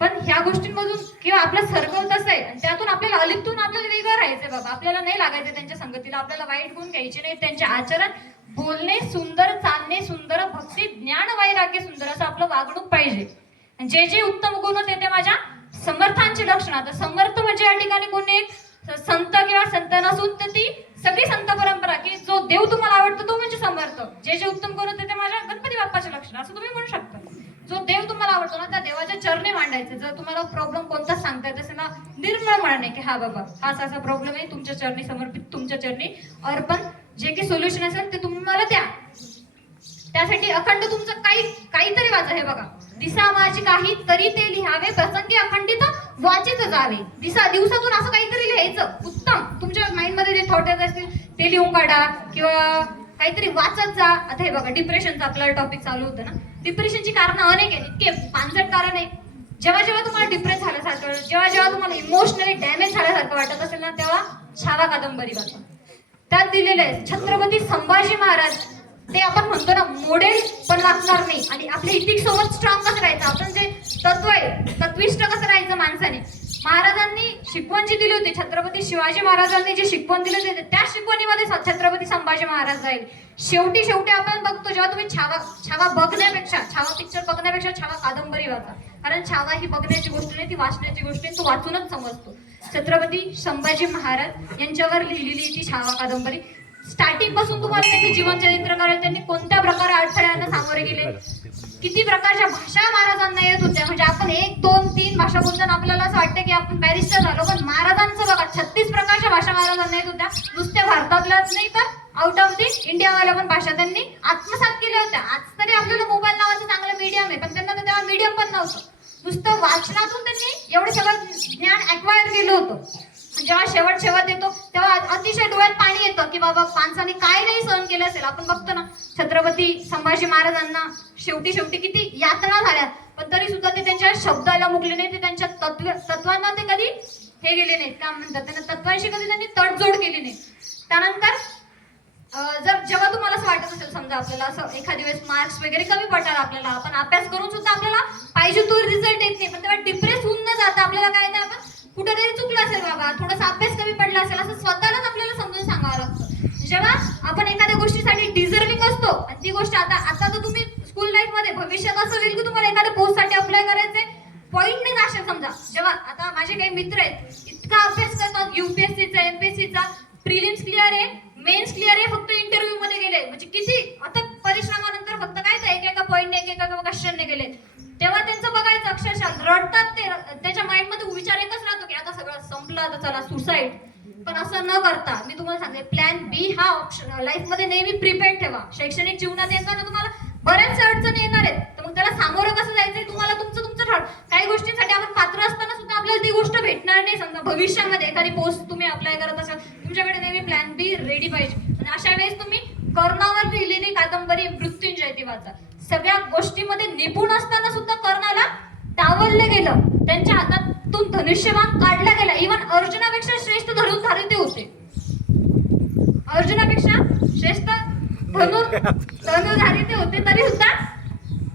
पण ह्या गोष्टींमधून किंवा आपलं सर्कल तसं आहे आणि त्यातून आपल्याला अलिप्तून आपल्याला वेगळं राहायचंय बाबा. आपल्याला नाही लागायचं त्यांच्या संगतीला, आपल्याला वाईट गुण घ्यायचे नाही. त्यांचे आचरण, बोलणे सुंदर, चालणे सुंदर, भक्ती, ज्ञान, वैराग्य सुंदर असं आपलं वागणूक पाहिजे. जे जे उत्तम गुण होते ते माझ्या समर्थांची लक्षणं. आता समर्थ म्हणजे या ठिकाणी कोणी एक संत किंवा संत नसून तर ती सगळी संत परंपरा की जो देव तुम्हाला आवडतो तो म्हणजे समर्थ. जे जे उत्तम गुण होते ते माझ्या गणपती बाप्पाचे लक्षण असं तुम्ही म्हणू शकता. जो देव तुम्हाला आवडतो ना त्या देवाच्या चरणी मांडायचे. जर तुम्हाला प्रॉब्लेम कोणताच सांगता येत असेल ना, निर्मळ म्हणणे की हा बाबा हाच असा प्रॉब्लेम आहे, तुमच्या चरणी समर्पित, तुमच्या चरणी अर्पण, जे की सोल्युशन असेल ते तुम्ही मला द्या. त्यासाठी अखंड तुमचं काहीतरी वाचा. हे बघा, दिसा माझी काही तरी ते लिहावे, प्रसंगी अखंडित वाचित जावे. दिवसातून असं काहीतरी लिहायचं उत्तम. तुमच्या माइंड मध्ये जे थॉट येत असतील ते लिहून काढा किंवा काहीतरी वाचत जा. आता हे बघा, डिप्रेशनचा आपला टॉपिक चालू होतं ना. डिप्रेशनची कारणं अनेक आहेत, इतके पानसट कारण आहे. जेव्हा जेव्हा तुम्हाला डिप्रेस झाल्यासारखं, जेव्हा जेव्हा तुम्हाला इमोशनली डॅमेज झाल्यासारखं वाटत असेल ना, तेव्हा छावा कादंबरी वाचा. त्यात दिलेलं आहे छत्रपती संभाजी महाराज, ते आपण म्हणतो ना मॉडेल पण लागणार नाही आणि आपल्या इथिक सोबत स्ट्रॉंग कसं राहायचं, आपण जे तत्व आहे तत्विष्ट कसं राहायचं माणसाने. महाराजांनी शिकवण जी दिली होती, छत्रपती शिवाजी महाराजांनी जी शिकवण दिली होती त्या शिकवणीमध्ये छत्रपती संभाजी महाराज जाईल. शेवटी आपण बघतो, जेव्हा तुम्ही छावा बघण्यापेक्षा, छावा पिक्चर बघण्यापेक्षा छावा कादंबरी वाचा. कारण छावा ही बघण्याची गोष्ट नाही, ती वाचण्याची गोष्ट आहे. तो वाचूनच समजतो. छत्रपती संभाजी महाराज यांच्यावर लिहिलेली ती छावा कादंबरी स्टार्टिंग पासून तुम्हाला त्यांचे जीवनचरित्र करेल. त्यांनी कोणत्या प्रकारे अडथळ्यांना सामोरे गेले, किती प्रकारच्या भाषा महाराजांना येत होत्या. म्हणजे आपण 1, 2, 3 भाषा बोलताना आपल्याला असं वाटतं की आपण बॅरिस्टर झालो, पण महाराजांचं बघा 36 प्रकारच्या भाषा महाराजांना येत होत्या. नुसत्या भारतातल्याच नाही तर आउट ऑफ दी इंडियावाल्या पण भाषा त्यांनी आत्मसात केल्या होत्या. आज तरी आपल्याला मोबाईल नावाचं चांगलं मीडियम आहे, पण त्यांना तर तेव्हा मीडियम पण नव्हतं. नुसतं वाचनातून त्यांनी एवढं सगळं ज्ञान ॲक्वायर केलं होतं. जेव्हा शेवट येतो तेव्हा अतिशय डोळ्यात पाणी येतं की बाबा माणसाने काय नाही सहन केलं असेल. आपण बघतो ना छत्रपती संभाजी महाराजांना शेवटी किती यातना झाल्या, पण तरी सुद्धा ते त्यांच्या शब्दाला मुकले नाही. ते त्यांच्या तत्वांना ते कधी हे गेले नाहीत, काय म्हणतात त्यांना, तत्वांशी कधी त्यांनी तडजोड केली नाही. त्यानंतर जेव्हा तुम्हाला असं वाटत असेल, समजा आपल्याला असं एखादी वेळेस मार्क्स वगैरे कमी पडतात, आपल्याला आपण अभ्यास करून सुद्धा आपल्याला पाहिजे तो रिझल्ट येत नाही, पण तेव्हा डिप्रेस होऊन न जाता आपल्याला काय नाही, आपण कुठेतरी चुकलं असेल बाबा, थोडासा अभ्यास कमी पडला असेल असं स्वतःलाच आपल्याला समजून सांगावं लागतं. जेव्हा आपण एखाद्या गोष्टीसाठी डिझर्विंग असतो आणि ती गोष्ट आता तर तुम्ही स्कूल लाईफ मध्ये, भविष्यात असं होईल की तुम्हाला एखाद्या पोस्ट साठी अप्लाय करायचे पॉईंट नाही असेल. समजा जेव्हा आता माझे काही मित्र आहेत इतका अभ्यास करतात, युपीएससीचा, एमपीएससीचा, प्रिलिम्स क्लिअर आहे, मेन्स क्लिअर आहे, फक्त इंटरव्ह्यू मध्ये गेले. म्हणजे किती आता परिश्रमानंतर फक्त काय तर एका पॉईंटने एका क्वेश्चनने गेले, तेव्हा त्यांचं बघायचं अक्षरशः रडतात ते. त्याच्या माइंड मध्ये विचार एकच राहतो की आता सगळं संपलं, आता चला सुसाईड. पण असं न करता मी तुम्हाला सांगते, प्लॅन बी हा ऑप्शन लाईफ मध्ये नेहमी प्रिपेअर्ड ठेवा. शैक्षणिक जीवनात येताना तुम्हाला बऱ्याचशा अडचणी येणार आहेत, तर मग त्याला सामोरं कसं जायचंय तुम्हाला तुमचं ठरव. काही गोष्टींसाठी आपण पात्र असताना सुद्धा आपल्याला ती गोष्ट भेटणार नाही. समजा भविष्यामध्ये एखादी पोस्ट तुम्ही अप्लाय करत असाल, तुमच्याकडे नेहमी प्लॅन बी रेडी पाहिजे. आणि अशा वेळेस तुम्ही कर्णावर लिहिलेली कादंबरी मृत्युंजय ती वाचा. सगळ्या गोष्टीमध्ये निपुण असताना सुद्धा कर्णाला डावललं गेलं, त्यांच्या हातातून धनुष्यबाण काढला गेला. इव्हन अर्जुनापेक्षा श्रेष्ठ धनुर्धारी ते होते, अर्जुनापेक्षा श्रेष्ठ धनुर्धारी ते होते, तरी सुद्धा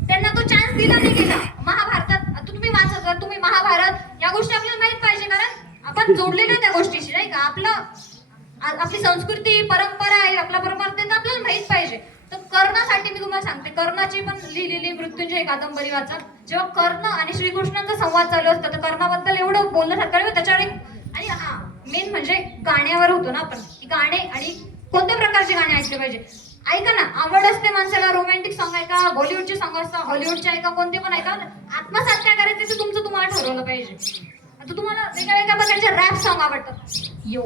त्यांना तो चान्स दिला नाही गेला. महाभारतात आता तुम्ही वाचा, जर तुम्ही महाभारत या गोष्टी आपल्याला माहित पाहिजे, कारण आपण जोडलेलो त्या गोष्टीशी, नाही का. आपली संस्कृती, परंपरा आहे, आपला परमार्थ आपल्याला माहित पाहिजे. तर कर्णासाठी मी तुम्हाला सांगते, कर्णाची पण लिहिलेली मृत्युंजय कादंबरी वाचा. जेव्हा कर्ण आणि श्रीकृष्णांचा संवाद चालू असतो तर कर्णाबद्दल एवढं बोलण्यासारखं, त्याच्यावर एक, आणि हा मेन म्हणजे गाण्यावर होतो ना आपण, की गाणे आणि कोणत्या प्रकारचे गाणे ऐकले पाहिजे. ऐका ना, आवड असते माणसाला, रोमॅन्टिक सॉंग ऐका, बॉलिवूडचे सॉंग असतात, हॉलिवूडचे ऐका, कोणते पण ऐका. आत्मसात काय करायचं ते तुम्हाला ठरवलं पाहिजे. आता तुम्हाला वेगळ्या प्रकारचे रॅप सॉंग आवडतात, यो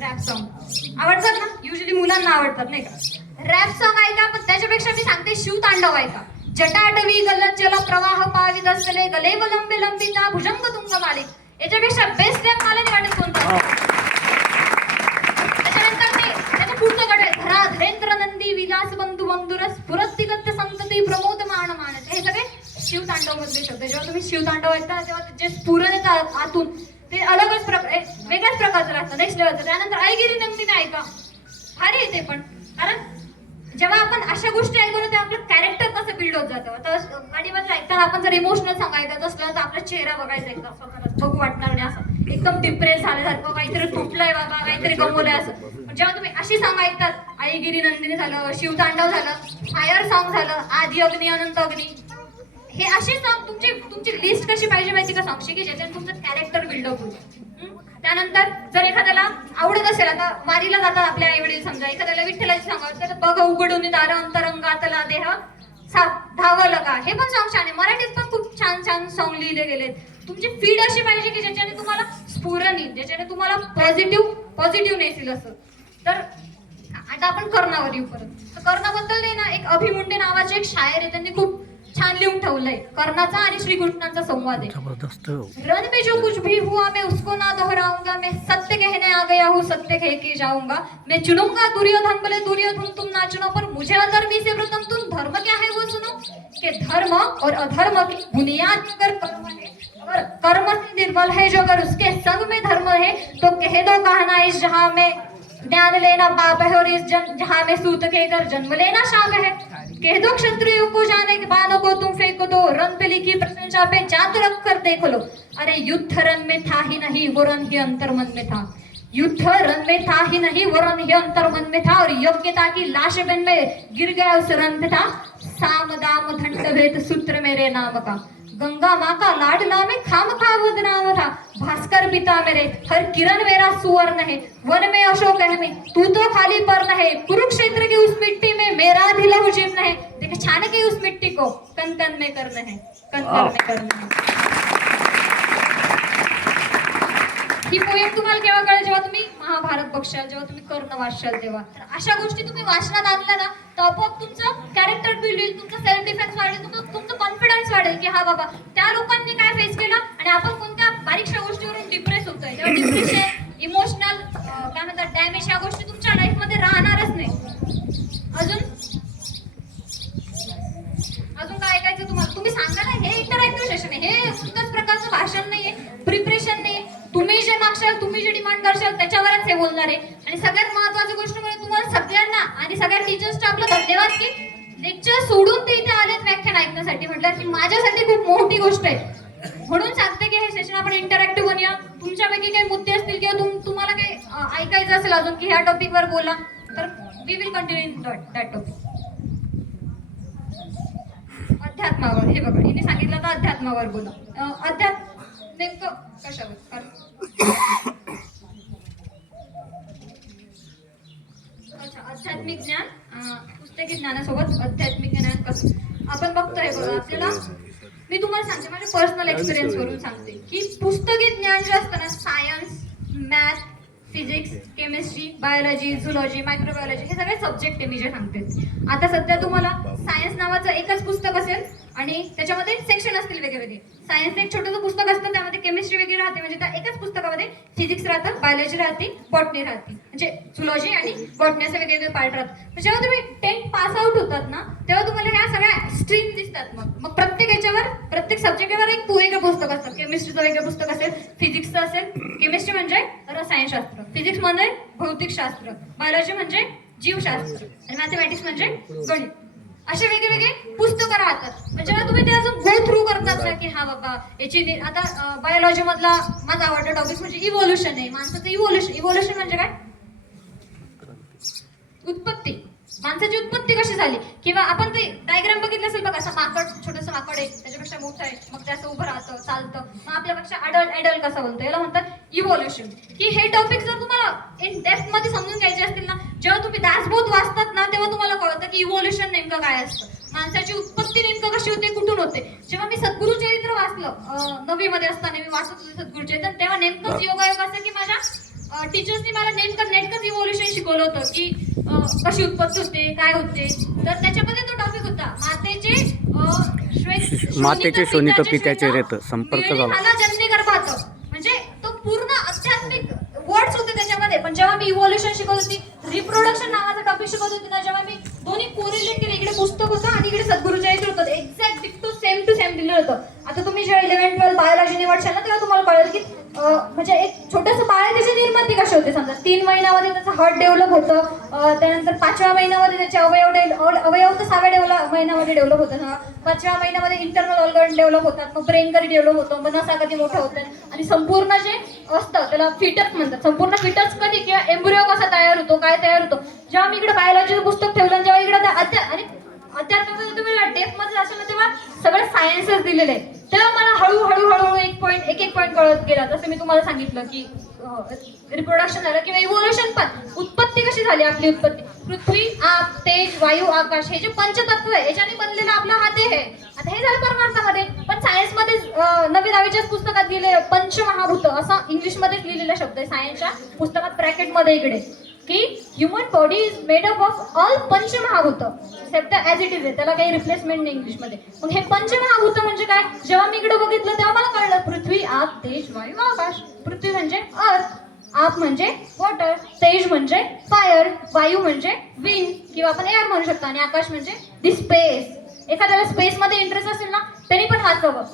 रॅप सॉन्ग आवडतात ना, युजली मुलांना आवडतात नाही का. रॅप सॉन्ग ऐका, पण त्याच्यापेक्षा मी सांगते शिवतांडव ऐका. जटाटवी गलज्जल प्रवाह पावित असले गले लंबे लंबिता भुजंग तुंग मालिक. याच्यापेक्षा बेस्ट रॅप मला नाही वाटत कोणता. त्याच्यानंतर मी त्याचं पुढचं गट आहे धरा धरेंद्र नंदी विलास बंधू बंधुरस पुरस्तिगत संतती प्रमोद मान मानस. हे सगळे शिवतांडव मधले शब्द. जेव्हा तुम्ही शिवतांडव ऐकता तेव्हा जे स्फुरण येतात आतून ते अलगच वेगळ्याच प्रकारचं लागतं, नेक्स्ट लेवलचं. त्यानंतर ऐगिरी नंदीने ऐका, भारी येते पण. कारण जेव्हा आपण अशा गोष्टी ऐकतो ना तेव्हा आपलं कॅरेक्टर कसं बिल्ड होत जातं. आता गाडीमध्ये ऐकताना आपण जर इमोशनल सॉंग ऐकत असलं तर आपला चेहरा बघायचा एकदम स्वतःला बघू वाटणार नाही, असं एकदम डिप्रेस झाल्यासारखं, काहीतरी तुटलंय बाबा, काहीतरी गमवलंय असं. पण जेव्हा तुम्ही अशी सॉंग ऐकतात, आईगिरी नंदिनी झालं, शिवतांडव झालं, फायर सॉंग झालं, आदि अग्नी अनंत अग्नी, हे असे सॉंग तुमची लिस्ट कशी पाहिजे माहिती का सॉंगची, की ज्याच्याने तुमचं कॅरेक्टर बिल्डअप होईल. त्यानंतर जर एखाद्याला आवडत असेल, आता वारीला जातात आपले आई वडील, समजा एखाद्याला विठ्ठलाची सॉंग आवडतं, बघ उघडून दार अंतरंगातला देह धावलं का, हे पण सॉंग छान आहे. मराठीत पण खूप छान छान सॉंग लिहिले गेलेत. तुमची फीड अशी पाहिजे की ज्याच्याने तुम्हाला स्फुरण येईल, ज्याच्याने तुम्हाला पॉझिटिव्हनेस येईल असं. तर आता आपण कर्णावर येऊ परत. तर कर्णाबद्दल ना एक अभिमुंडे नावाचे एक शायर आहे, त्यांनी खूप छान लिहून ठेवलंय. कर्णाचा आणि श्रीकृष्णाचा संवाद आहे. जबरदस्त. रन में जो कुछ भी हुआ मैं उसको ना दोहराऊंगा, मैं सत्य कहने आ गया हूँ सत्य कह के जाऊंगा, मैं चुनूंगा दुर्योधन भले दुर्योधन तुम ना चुनो, पर मुझे अधर्मी से प्रथम तुम धर्म क्या है वो सुनो, कि धर्म और अधर्म की बुनियाद अगर कर्म है, अगर कर्म से निर्मल है जो, अगर उसके संग में धर्म है तो कह दो कहना इस जहां में ज्ञान लेना पाप है और इस जहां में सूत के कर जन्म लेना शाप है, कह दो क्षत्रियों को जाने के बाणों को तुम फेंको दो, रन पे लिखी प्रशंसा पे जात रख कर देख लो, अरे युद्ध रन में था ही नहीं वो रन ही अंतर्मन में था, युद्ध रन में था ही नहीं वो रन ही अंतर्मन में था, और योग्यता की लाश बन में गिर गया उस रन पे था, साम दाम दंड भेद सूत्र मेरे नाम का, गंगा माँ का लाडला में खाम खा बदनाम था, भास्कर पिता मेरे हर किरण मेरा सुवर्ण है, वन में अशोक है में तू तो खाली पर्ण है, कुरुक्षेत्र की उस मिट्टी में मेरा दिल जीर्ण है, देखे छाने की उस मिट्टी को कन कन में करना है, कन कन में करना है. ही पोएम तुम्हाला केव्हा कळेल, जेव्हा तुम्ही महाभारत बघशाल, जेव्हा तुम्ही कर्ण वाचशाल तेव्हा. तर अशा गोष्टी तुम्ही वाचनात आणल्या ना तर आपोआप तुमचं कॅरेक्टर बिल्ड होईल, तुमचं सेल्फ डिफेन्स वाढेल, तुमचं कॉन्फिडन्स वाढेल की हा बाबा त्या लोकांनी काय फेस केलं आणि आपण कोणत्या बारीकशा गोष्टीवरून डिप्रेस होतोय. तेव्हा डिप्रेशन, इमोशनल काय म्हणतात डॅमेज, ह्या गोष्टी तुमच्या लाईफमध्ये राहणारच नाही. अजून काय ऐकायचं तुम्हाला, तुम्ही सांगा ना. हे इंटरॅक्टिव्ह सेशन आहे, हे कोणत्याच प्रकारचं भाषण नाहीये, प्रिपरेशन नाही. तुम्ही जे मागशाल, तुम्ही जे डिमांड करशाल त्याच्यावरच हे बोलणार आहे. आणि सगळ्यात महत्त्वाची गोष्ट म्हणजे तुम्हाला सगळ्यांना आणि सगळ्या टीचर्सचा आपला धन्यवाद की लेक्चर सोडून ते इथे आलेत व्याख्यान ऐकण्यासाठी. म्हटलं की माझ्यासाठी खूप मोठी गोष्ट आहे. म्हणून सांगते की हे सेशन आपण इंटरॅक्टिव्ह बनूया. तुमच्यापैकी काही मुद्दे असतील किंवा तुम्हाला काही ऐकायचं असेल अजून की ह्या टॉपिकवर बोला, तर we will continue in that topic. अध्यात्मावर, हे बघा हिने सांगितलं तर अध्यात्मावर बोला. अध्यात्म नेमकं कशावर? अच्छा, आध्यात्मिक ज्ञान, पुस्तकी ज्ञानासोबत आध्यात्मिक ज्ञान कसं आपण बघतोय. बघा आपल्याला, मी तुम्हाला सांगते माझ्या पर्सनल एक्सपिरियन्स वरून सांगते की पुस्तकी ज्ञान जे असतं ना, science, math, physics, chemistry, biology, zoology, microbiology, हे सगळे सब्जेक्ट आहे मी जे सांगते. आता सध्या तुम्हाला सायन्स नावाचं एकच पुस्तक असेल आणि त्याच्यामध्ये सेक्शन असतील वेगवेगळे. सायन्स एक छोटंसं पुस्तक असतं, त्यामध्ये केमिस्ट्री वेगळी राहते, म्हणजे त्या एकाच पुस्तकामध्ये फिजिक्स राहतं, बायोलॉजी राहते, बॉटनी राहते, म्हणजे झुलॉजी आणि बॉटनी असे वेगवेगळे पार्ट राहतात. जेव्हा तुम्ही 10th पास आउट होतात ना तेव्हा तुम्हाला ह्या सगळ्या स्ट्रीम दिसतात. मग प्रत्येक याच्यावर, प्रत्येक सब्जेक्टवर एक वेगळं पुस्तक असतं. केमिस्ट्रीचं वेगळं पुस्तक असेल, फिजिक्सचं असेल, केमिस्ट्री म्हणजे रसायनशास्त्र, फिजिक्स म्हणजे भौतिकशास्त्र, बायोलॉजी म्हणजे जीवशास्त्र आणि मॅथमॅटिक्स म्हणजे गणित. असे वेगवेगळे पुस्तकं राहतात. जेव्हा तुम्ही ते अजून गो थ्रू करतात ना की हा बाबा याची, आता बायोलॉजी मधला माझा आवडता टॉपिक म्हणजे इव्होल्युशन आहे. माणसाचं इव्होल्युशन म्हणजे काय? उत्पत्ती, माणसाची उत्पत्ती कशी झाली. किंवा आपण ते डायग्राम बघितलं असेल बघा, असं माकड, छोटंसं माकड आहे, त्याच्यापेक्षा मोठं आहे, मग ते असं उभं राहतं, चालतं, मग आपल्यापेक्षा अडल्ट कसं बोलतो, याला म्हणतात इव्होल्युशन. की हे टॉपिक जर तुम्हाला इन डेप्थ मध्ये समजून घ्यायचे असतील ना, जेव्हा तुम्ही दासबोध वाचतात ना तेव्हा तुम्हाला कळतं की इव्होल्युशन नेमकं काय असतं, माणसाची उत्पत्ती नेमकं कशी होते, कुठून होते. जेव्हा मी सद्गुरु चरित्र वाचलं 9वी मध्ये असताना, मी वाचत होते सद्गुरु चरित्र, तेव्हा नेमकंच योगायोग असं की माझ्या टीचर्सनी मला नेटकंच इव्होल्युशन शिकवलं होतं की कशी उत्पत्ती होते, काय होते. तर त्याच्यामध्ये तो टॉपिक होता मातेचे शोणित पित्याचे रेत संपर्क झाला. जन्मी गर्भात. म्हणजे तो पूर्ण आध्यात्मिक वर्ड्स होते त्याच्यामध्ये. पण जेव्हा मी इव्होल्युशन शिकवत होती, रिप्रोडक्शन नावाचा टॉपिक शिकवत होती ना, जेव्हा मी दोन्ही कोरिलेट केले, इकडे पुस्तक होतं आणि इकडे सद्गुरूच्या इथे होतं, एक्झॅक्ट डिक्टो सेम टू सेम दिलं होतं. आता तुम्ही जेव्हा 11-12 बायोलॉजी निवडशाल ना, तेव्हा तुम्हाला कळेल की म्हणजे एक छोटंसं बाळ आहे, त्याची निर्मिती कशी होते. समजा 3 महिन्यामध्ये त्याचं हार्ट डेव्हलप होतं, त्यानंतर 5व्या महिन्यामध्ये त्याचे अवयव तर 6व्या महिन्यामध्ये डेव्हलप होतं, 5व्या महिन्यामध्ये इंटरनल ऑर्गन डेव्हलप होतात, मग ब्रेन कधी डेव्हलप होतं, मग नसा कधी मोठं होतं, आणि संपूर्ण जे असतं त्याला फिटस म्हणतात. संपूर्ण फिटस कधी किंवा एम्ब्रिओ कसा तयार होतो, काय तयार होतं. जेव्हा मी इकडे बायोलॉजीचं पुस्तक ठेवलं, जेव्हा इकडे आणि अध्यात्मिक तुम्ही डेप्थ मध्ये असेल ना, तेव्हा सगळे सायन्सेस दिलेले आहे. तेव्हा मला हळूहळू एक पॉईंट कळत गेला. जसं मी तुम्हाला सांगितलं की रिप्रोडक्शन झालं किंवा इव्होल्युशन, पण उत्पत्ती कशी झाली. आपली उत्पत्ती पृथ्वी, आप, तेज, वायू, आकाश हे जे पंचतत्व आहे याच्याने बनलेला आपला हा देह आहे. आता हे झालं परमार्थामध्ये. पण सायन्समध्ये 9वी-10वीच्याच पुस्तकात दिले पंचमहाभूत असा इंग्लिशमध्येच लिहिलेला शब्द आहे सायन्सच्या पुस्तकात ब्रॅकेटमध्ये इकडे, की human body is made up of all panchamahabhut except as it is आहे. त्याला काही रिप्लेसमेंट नाही इंग्लिशमध्ये. मग हे पंचमहाभूत म्हणजे काय. जेव्हा मी इकडे बघितलं तेव्हा मला कळलं पृथ्वी, आप, तेज, वायू, आकाश. पृथ्वी म्हणजे अर्थ, आप म्हणजे वॉटर, तेज म्हणजे फायर, वायू म्हणजे विंड किंवा आपण एअर म्हणू शकतो, आणि आकाश म्हणजे दी स्पेस. एखाद्याला स्पेसमध्ये इंटरेस्ट असेल ना, त्यांनी पण वाचावं.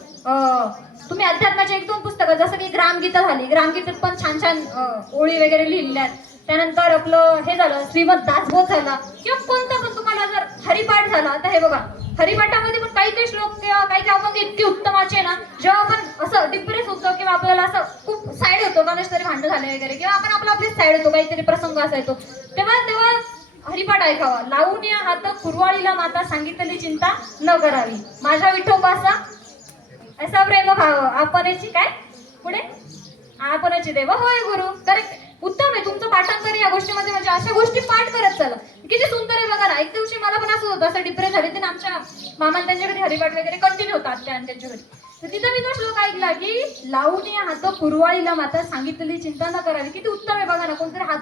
तुम्ही अध्यात्माचे 1-2 पुस्तकं, जसं की ग्रामगीता झाली, ग्रामगीतेत पण छान छान ओळी वगैरे लिहिलेल्या आहेत. त्यानंतर आपलं हे झालं श्रीमद दासबोध झाला, किंवा कोणता पण तुम्हाला जर हरिपाठ झाला. आता हे बघा, हरिपाठामध्ये पण काही श्लोक किंवा काही अभंग इतके उत्तमाचे ना, जेव्हा आपण असं डिप्रेस होतो किंवा आपल्याला असं खूप साईड होतो, कोणाच तरी भांडण झाले वगैरे, किंवा आपण आपलीच साईड होतो, काहीतरी प्रसंग असायचो, तेव्हा हरिपाठ ऐकावा. लावून या हात कुरवाळीला माता, सांगितली चिंता न करावी, माझ्या विठोबासा असा प्रेम भाव, आपणची काय पुढे आपणची देव होय गुरु. करेक्ट, उत्तम आहे तुमचं पाठांतर या गोष्टीमध्ये. म्हणजे अशा गोष्टी पाठ करत चला, किती सुंदर आहे बघा ना. एक दिवशी मला पण असं होतं, असं डिप्रेस झाले ते, आमच्या मामा त्यांच्या घरी हरिपाठ वगैरे कंटिन्यू होतात त्यांच्या घरी. तर तिथं मी तो श्लोक ऐकला की लावून या हात कुरवाळीला माता, सांगितलेली चिंता न करावी. किती उत्तम आहे बघा ना. कोणतरी हात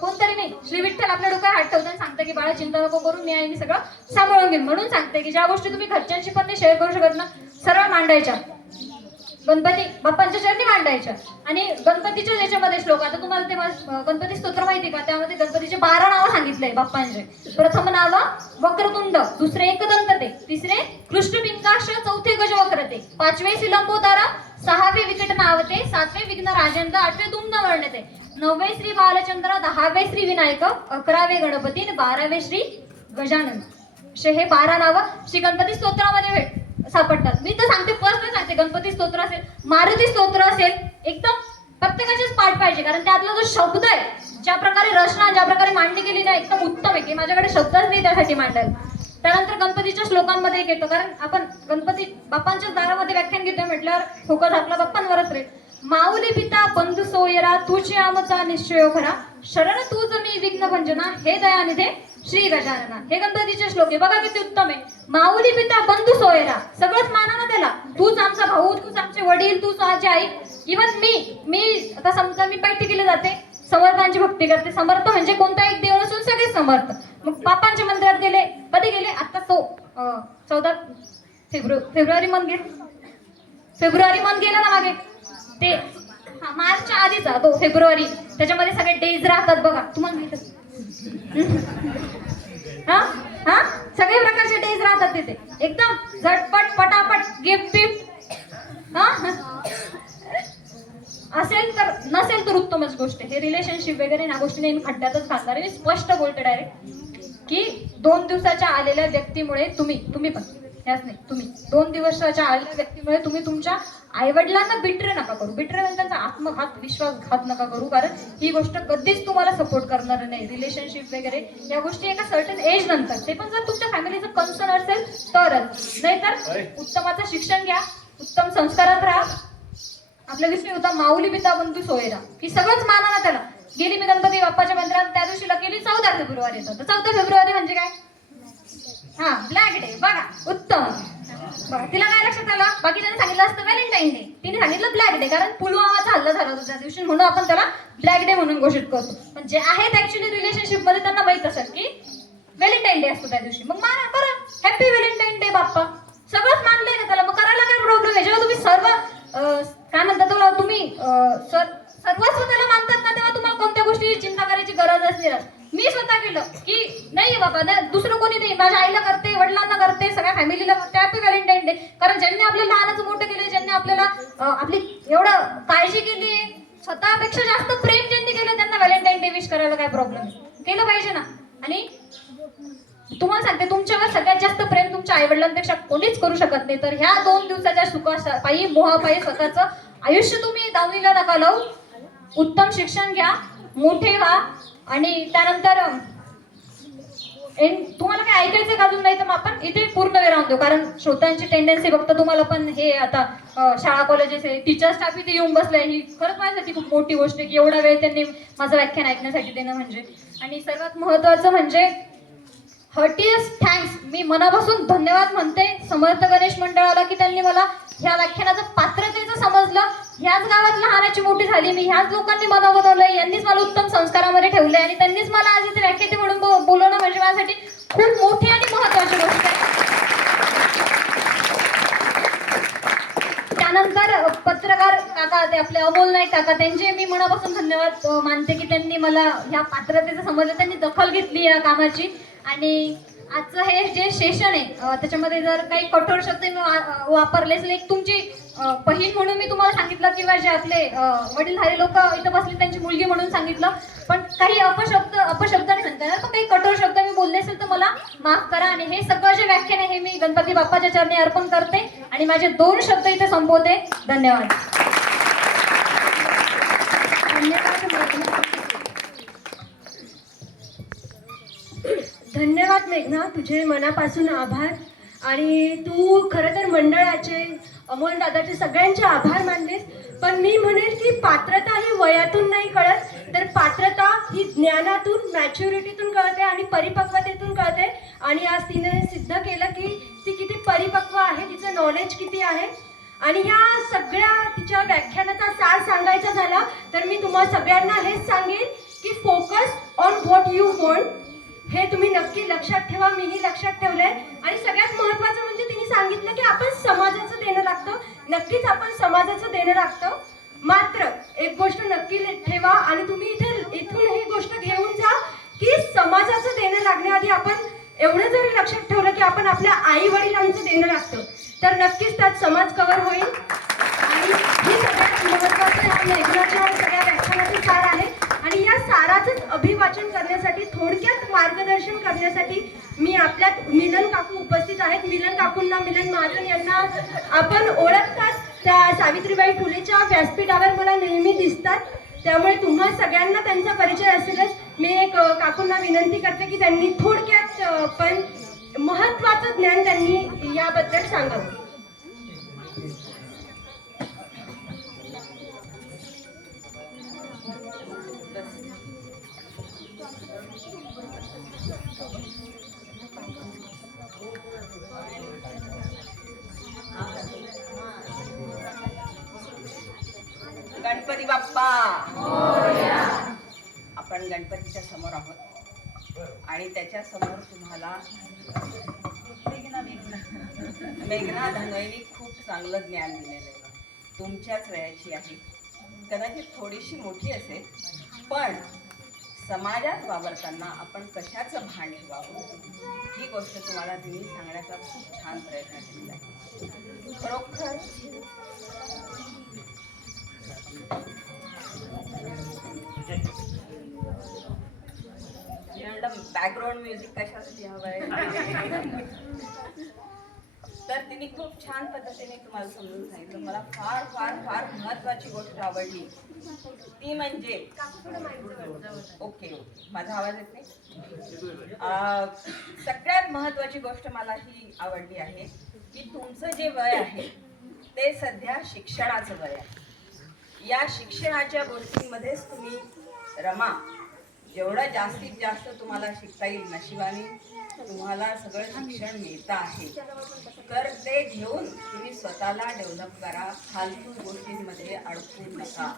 कोणतरी नाही, श्री विठ्ठल आपल्या डोक्यात हात ठेवताना सांगते की बाळा चिंता नको करून, मी आहे, मी सगळं सांभाळून घेईन. म्हणून सांगते की ज्या गोष्टी तुम्ही घरच्यांशी पण नाही शेअर करू शकत ना, सरळ मांडायच्या गणपती बाप्पांच्या चरणी मांडायच्या. आणि गणपतीच्या याच्यामध्ये श्लोक, आता तुम्हाला ते गणपती स्तोत्र माहिती का, त्यामध्ये गणपतीचे 12 नावं सांगितलंय बाप्पांचे. प्रथम नाव वक्रतुंड, दुसरे एकदंतते, तिसरे कृष्णपिंगाक्ष, चौथे गजवक्रते, 5वे सिलंबोदारा, 6वे विकट नावते, 7वे विघ्न राजेंद्र, 8वे दुम्न वर्णते, 9वे श्री बालचंद्र, 10वे श्री विनायक, 11वे गणपती आणि 12वे श्री गजानन. असे हे 12 नावं श्री गणपती स्तोत्रामध्ये सापडतात. मी तर सांगते, पर्सनल सांगते, गणपती स्तोत्र असेल, मारुती स्तोत्र असेल, एकदम प्रत्येकाचेच पाठ पाहिजे. कारण त्यातला जो शब्द आहे, ज्या प्रकारे रचना, ज्या प्रकारे मांडणी केली ना, एकदम उत्तम आहे की माझ्याकडे शब्दच नाही त्यासाठी मांडायला. त्यानंतर गणपतीच्या श्लोकांमध्ये एक येतं, कारण आपण गणपती बाप्पांच्याच दारामध्ये व्याख्यान घेतोय म्हटल्यावर फोकस आपला बाप्पांवरच राहील. माऊली पिता बंधू सोयरा, तुझी आमचा निश्चय खरा, शरण तूच मी विघ्न भंजना, हे दयानिधे श्री गजानना. हे गणपतीचे श्लोक आहे बघा, किती उत्तम आहे. माऊली पिता बंधू सोयरा, सगळंच माना ना त्याला. तूच आमचा भाऊ, तूच आमचे वडील, तूच माझी आई. इव्हन मी आता समजा मी बैठकीला जाते, समर्थांची भक्ती करते. समर्थ म्हणजे कोणता एक देव नसून सगळे समर्थ. मग बाप्पांच्या मंदिरात गेले, कधी गेले, आता तो 14 फेब्रुवारी मंथ गेला ना मागे, ते मार्चच्या आधीचा तो फेब्रुवारी, त्याच्यामध्ये सगळे डेज राहतात बघा, तुम्हाला माहित हा सगळे प्रकारचे डेज राहतात तिथे, एकदम झटपट पटापट गिफ्ट असेल तर, नसेल तर उत्तमच गोष्ट. हे रिलेशनशिप वगैरे ना गोष्टी नेहमी खड्ड्यातच घालणार आहे. मी स्पष्ट बोलते डायरेक्ट की 2 दिवसाच्या आलेल्या व्यक्तीमुळे तुम्ही पण याच नाही, तुम्ही 2 दिवसाच्या आलेल्या व्यक्तीमुळे तुम्ही तुमच्या आईवडिलांना बिट्रे नका करू. बिट्रे म्हणजे त्यांचा आत्मघात, विश्वासघात नका करू, कारण ही गोष्ट कधीच तुम्हाला सपोर्ट करणार नाही. रिलेशनशिप वगैरे या गोष्टी एका सर्टन एज नंतर, ते पण जर तुमच्या फॅमिलीचं कन्सर्न असेल तरच, नाहीतर उत्तमाचं शिक्षण घ्या, उत्तम संस्कारात राहा. आपला विषय होता माऊली पिता बंधू सोयरा, की सगळंच माना ना त्याला. गेली मी गणपती बाप्पाच्या मंदिरात, त्या दिवशीला गेली 14 फेब्रुवारी येतं. तर 14 फेब्रुवारी म्हणजे काय, ब्लॅक डे बघा, उत्तम. बघा तिला काय लक्षात आलं, बाकीच्याने सांगितलं असतं व्हॅलेंटाईन डे, तिने सांगितलं ब्लॅक डे, कारण पुलवामाचा हल्ला झाला होता त्या दिवशी म्हणून आपण त्याला ब्लॅक डे म्हणून घोषित करतो. पण जे आहेत ऍक्च्युली रिलेशनशिप मध्ये त्यांना माहित असेल की व्हॅलेंटाईन डे असतो त्या दिवशी. मग माना बरं, हॅपी व्हॅलेंटाईन डे बाप्पा, सगळंच मानलंय ना त्याला, मग करायला काय प्रॉब्लेम आहे? जेव्हा तुम्ही सर्व काय म्हणतात तुला, तुम्ही सर्वस्व त्याला मानतात ना, तेव्हा तुम्हाला कोणत्या गोष्टीची चिंता करायची गरजच नाही राहत. मी स्वतः केलं की नाही बाबा, दुसरं कोणी नाही, माझ्या आईला करते, वडिलांना करते, सगळ्या फॅमिलीला करते हॅपी व्हॅलेंटाईन डे. कारण ज्यांनी आपल्याला लहानाचं मोठं केलं, ज्यांनी आपल्याला आपली एवढं काळजी केली, स्वतःपेक्षा जास्त प्रेम ज्यांनी केलं, त्यांना व्हॅलेंटाईन डे विश करायला काय प्रॉब्लेम आहे? केलं पाहिजे ना. आणि तुम्हाला सांगते, तुमच्यावर सगळ्यात जास्त प्रेम तुमच्या आई वडिलांपेक्षा कोणीच करू शकत नाही. तर ह्या 2 दिवसाच्या सुखापायी मोहापायी स्वतःचं आयुष्य तुम्ही दावणीला नका लावू. उत्तम शिक्षण घ्या, मोठे व्हा, आणि त्यानंतर तुम्हाला काय ऐकायचं का अजून नाही तर मग आपण इथे पूर्ण वेळ राहून देऊ. कारण श्रोत्यांची टेंडन्सी बघता तुम्हाला पण हे आता शाळा कॉलेजेस आहे, टीचर स्टाफ इथे येऊन बसलाय, ही खरंच माझ्यासाठी खूप मोठी गोष्ट आहे की एवढा वेळ त्यांनी माझं व्याख्यान ऐकण्यासाठी देणं म्हणजे. आणि सर्वात महत्त्वाचं म्हणजे हर्टिएस्ट थँक्स, मी मनापासून धन्यवाद म्हणते समर्थ गणेश मंडळाला की त्यांनी मला ह्या व्याख्यानाचं पात्रतेचं समजलं. ह्याच गावात लहानाची मोठी झाली मी, ह्याच लोकांनी मला बनवलंय, यांनीच मला उत्तम संस्कारामध्ये ठेवलंय आणि त्यांनीच मला आज इथे व्याख्याते म्हणून बोलवणं म्हणजे माझ्यासाठी खूप मोठी आणि महत्त्वाची गोष्ट आहे. त्यानंतर पत्रकार काका, ते आपले अमोल नाईक काका, त्यांचे मी मनापासून धन्यवाद मानते की त्यांनी मला ह्या पात्रतेचं समजलं, त्यांनी दखल घेतली या कामाची. आणि आजचं हे जे सेशन आहे त्याच्यामध्ये जर काही कठोर शब्द मी वापरले असेल, एक तुमची बहीण म्हणून मी तुम्हाला सांगितलं, किंवा जे आपले वडीलधारी लोक इथं बसले त्यांची मुलगी म्हणून सांगितलं, पण काही अपशब्दाने म्हणता येणार, पण काही कठोर शब्द मी बोलले असेल तर मला माफ करा. आणि हे सगळं जे व्याख्यान आहे हे मी गणपती बाप्पाच्या चरणी अर्पण करते आणि माझे 2 शब्द इथे संपवते. धन्यवाद. धन्यवाद मेघना, तुझे मनापासून आभार. आणि तू खरं तर मंडळाचे, अमोल दादाचे सगळ्यांचे आभार मानलेस. पण मी म्हणेल की पात्रता ही वयातून नाही कळत, तर पात्रता ही ज्ञानातून, मॅच्युरिटीतून कळते आणि परिपक्वतेतून कळते. आणि आज तिने सिद्ध केलं की ती किती परिपक्व आहे, तिचं नॉलेज किती आहे. आणि ह्या सगळ्या तिच्या व्याख्यानाचा सार सांगायचा झाला तर मी तुम्हाला सगळ्यांना हेच सांगेन की focus on what you want, हे तुम्ही नक्की लक्षात ठेवा. मीही लक्षात ठेवलंय. आणि सगळ्यात महत्त्वाचं म्हणजे तिने सांगितलं की आपण समाजाचं देणं लागतं. नक्कीच आपण समाजाचं देणं लागतं, मात्र एक गोष्ट नक्की ठेवा आणि तुम्ही इथून ही गोष्ट घेऊन जा की समाजाचं देणं लागण्याआधी आपण एवढं जरी लक्षात ठेवलं की आपण आपल्या आई वडिलांचं देणं लागतं, तर नक्कीच त्यात समाज कव्हर होईल. आणि ही सगळ्यात महत्त्वाचं ह्या मेघनाच्या सगळ्या व्याख्यानाचं सार आहे. आणि या साराचंच अभिवाचन करण्यासाठी, थोडक्यात मार्गदर्शन करण्यासाठी मी आपल्यात मिलन काकू उपस्थित आहेत. मिलन काकूंना, मिलन महाजन यांना आपण ओळखतात, त्या सावित्रीबाई फुलेच्या व्यासपीठावर मला नेहमी दिसतात, त्यामुळे तुम्हा सगळ्यांना त्यांचा परिचय असेलच. मी एक काकूंना विनंती करते की त्यांनी थोडक्यात पण महत्त्वाचं ज्ञान त्यांनी याबद्दल सांगावं. गणपती बाप्पा, आपण गणपतीच्या समोर आहोत आणि त्याच्या समोर तुम्हाला मेघना धनोईनी खूप चांगलं ज्ञान दिलेलं आहे. तुमच्याच वयाची आहे, कदाचित थोडीशी मोठी असेल, पण समाजात वावरताना आपण कशाचं भान ठेवावं ही गोष्ट तुम्हाला तिने सांगण्याचा खूप छान प्रयत्न केलेला आहे. खरोखर बॅकग्राऊंड म्युझिक कशासाठी हवंय तर तिने खूप छान पद्धतीने तुम्हाला समजून सांगितलं. मला फार फार फार महत्त्वाची गोष्ट आवडली ती म्हणजे, ओके माझा आवाज येत नाही, सगळ्यात महत्त्वाची गोष्ट मला ही आवडली आहे की तुमचं जे वय आहे ते सध्या शिक्षणाचं वय आहे. या शिक्षणाच्या गोष्टींमध्येच तुम्ही रमा, जेवढं जास्तीत जास्त तुम्हाला शिकता येईल नशिबाने तुम्हाला सगळं शिक्षण मिळतं आहे तर ते घेऊन तुम्ही स्वतःला डेव्हलप करा. फालतू गोष्टींमध्ये अडकू नका.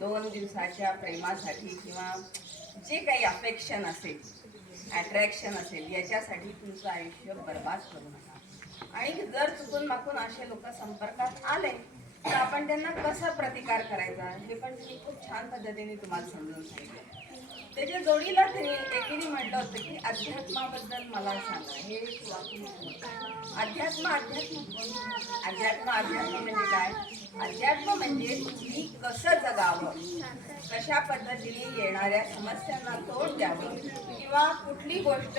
2 दिवसाच्या प्रेमासाठी किंवा जे काही अफेक्शन असेल, अट्रॅक्शन असेल, याच्यासाठी तुमचं आयुष्य बर्बाद करू नका. आणि जर चुकून माकून असे लोक संपर्कात आले तर आपण त्यांना कसा प्रतिकार करायचा हे पण तुम्ही खूप छान पद्धतीने तुम्हाला समजून सांगितलं. त्याच्या जोडीला त्यांनी एकीने म्हटलं होतं की अध्यात्माबद्दल मला सांगा. हे एक वाक्य अध्यात्म म्हणजे काय? अध्यात्म म्हणजे तुम्ही कसं जगावं, कशा पद्धतीने येणाऱ्या समस्यांना तोंड द्यावं किंवा कुठली गोष्ट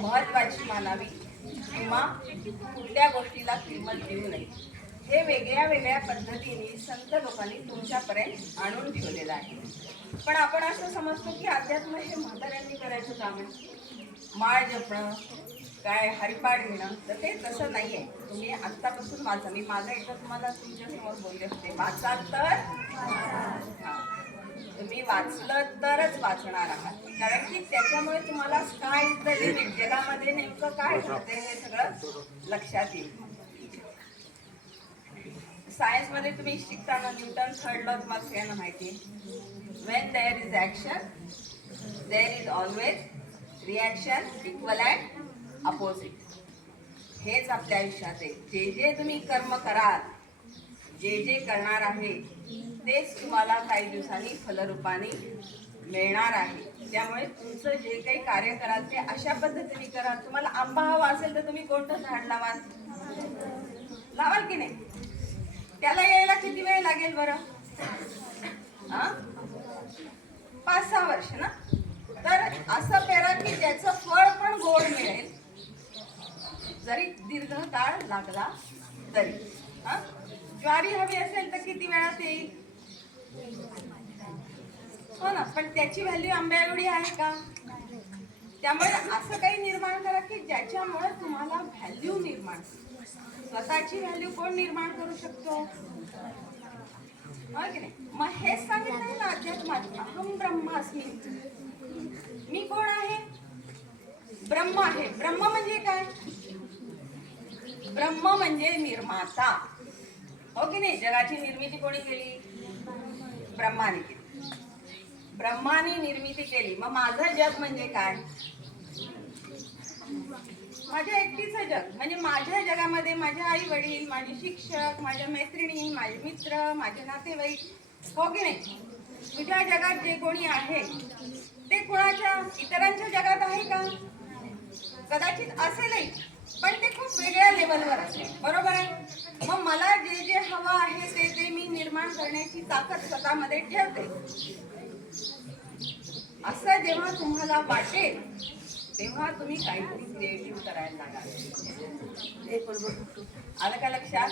महत्त्वाची मानावी किंवा कुठल्या गोष्टीला किंमत देऊ नये, हे वेगळ्या वेगळ्या पद्धतीने संत लोकांनी तुमच्यापर्यंत आणून ठेवलेलं आहे. पण आपण असं समजतो की अध्यात्म हे म्हाताऱ्यांनी करायचं काम आहे, माळ जपणं, काय हरिपाठ घेणं, तर ते तसं नाही आहे. तुम्ही आत्तापासून वाचा. मी माझं एकदा तुम्हाला तुमच्यासमोर बोलले होते, वाचा तर तुम्ही वाचलं तरच वाचणार आहात. कारण की त्याच्यामुळे तुम्हाला काय जगामध्ये नेमकं काय घडते हे सगळं लक्षात येईल. सायन्समध्ये तुम्ही शिकताना न्यूटन थर्ड लॉ तुम्हाला सगळ्यांना माहिती आहे. When there is action, there is always reaction equal and opposite. हेच आपल्या आयुष्यात आहे. जे जे तुम्ही कर्म कराल, जे जे करणार आहे तेच तुम्हाला काही दिवसांनी फलरूपाने मिळणार आहे. त्यामुळे तुमचं जे काही कार्य कराल ते अशा पद्धतीने करा. तुम्हाला आंबा हवा असेल तर तुम्ही कोणतं झाड लावाल की नाही? त्याला यायला किती वेळ लागेल बरं? 5-6 वर्ष ना. तर असं पेरा की त्याचं फळ पण गोड मिळेल, जरी दीर्घ काळ लागला तरी. ज्वारी हवी असेल तर किती वेळात येईल? हो ना. पण त्याची व्हॅल्यू आंब्या एवढी आहे का? त्यामुळे असं काही निर्माण करा की ज्याच्यामुळे तुम्हाला व्हॅल्यू निर्माण. स्वतःची व्हॅल्यू कोण निर्माण करू शकतो? हो की नाही? मग हेच सांगितलंय ना अध्यात्मात, अहम ब्रह्मास्मी. मी कोण आहे? ब्रह्म आहे. ब्रह्म म्हणजे काय? ब्रह्म म्हणजे निर्माता. हो की नाही? जगाची निर्मिती कोणी केली? ब्रह्माने केली. ब्रह्माने निर्मिती केली. मग माझं जग म्हणजे काय? माझ्या एकटीचं जग. म्हणजे माझ्या जगामध्ये माझे आई वडील, माझे शिक्षक, माझ्या मैत्रिणी, माझे मित्र, माझे नातेवाईक. हो की नाही? तुझ्या जगात जे कोणी आहे ते कुणाच्या इतरांच्या जगात आहे का? कदाचित असेलही, पण ते खूप वेगळ्या लेवलवर असेल. बरोबर आहे? मग मला जे जे हवं आहे ते मी निर्माण करण्याची ताकद स्वतःमध्ये ठेवते. असं जेव्हा तुम्हाला वाटेल तेव्हा तुम्ही काहीतरी क्रिएटिव्ह करायला लागा. आलं का लक्षात?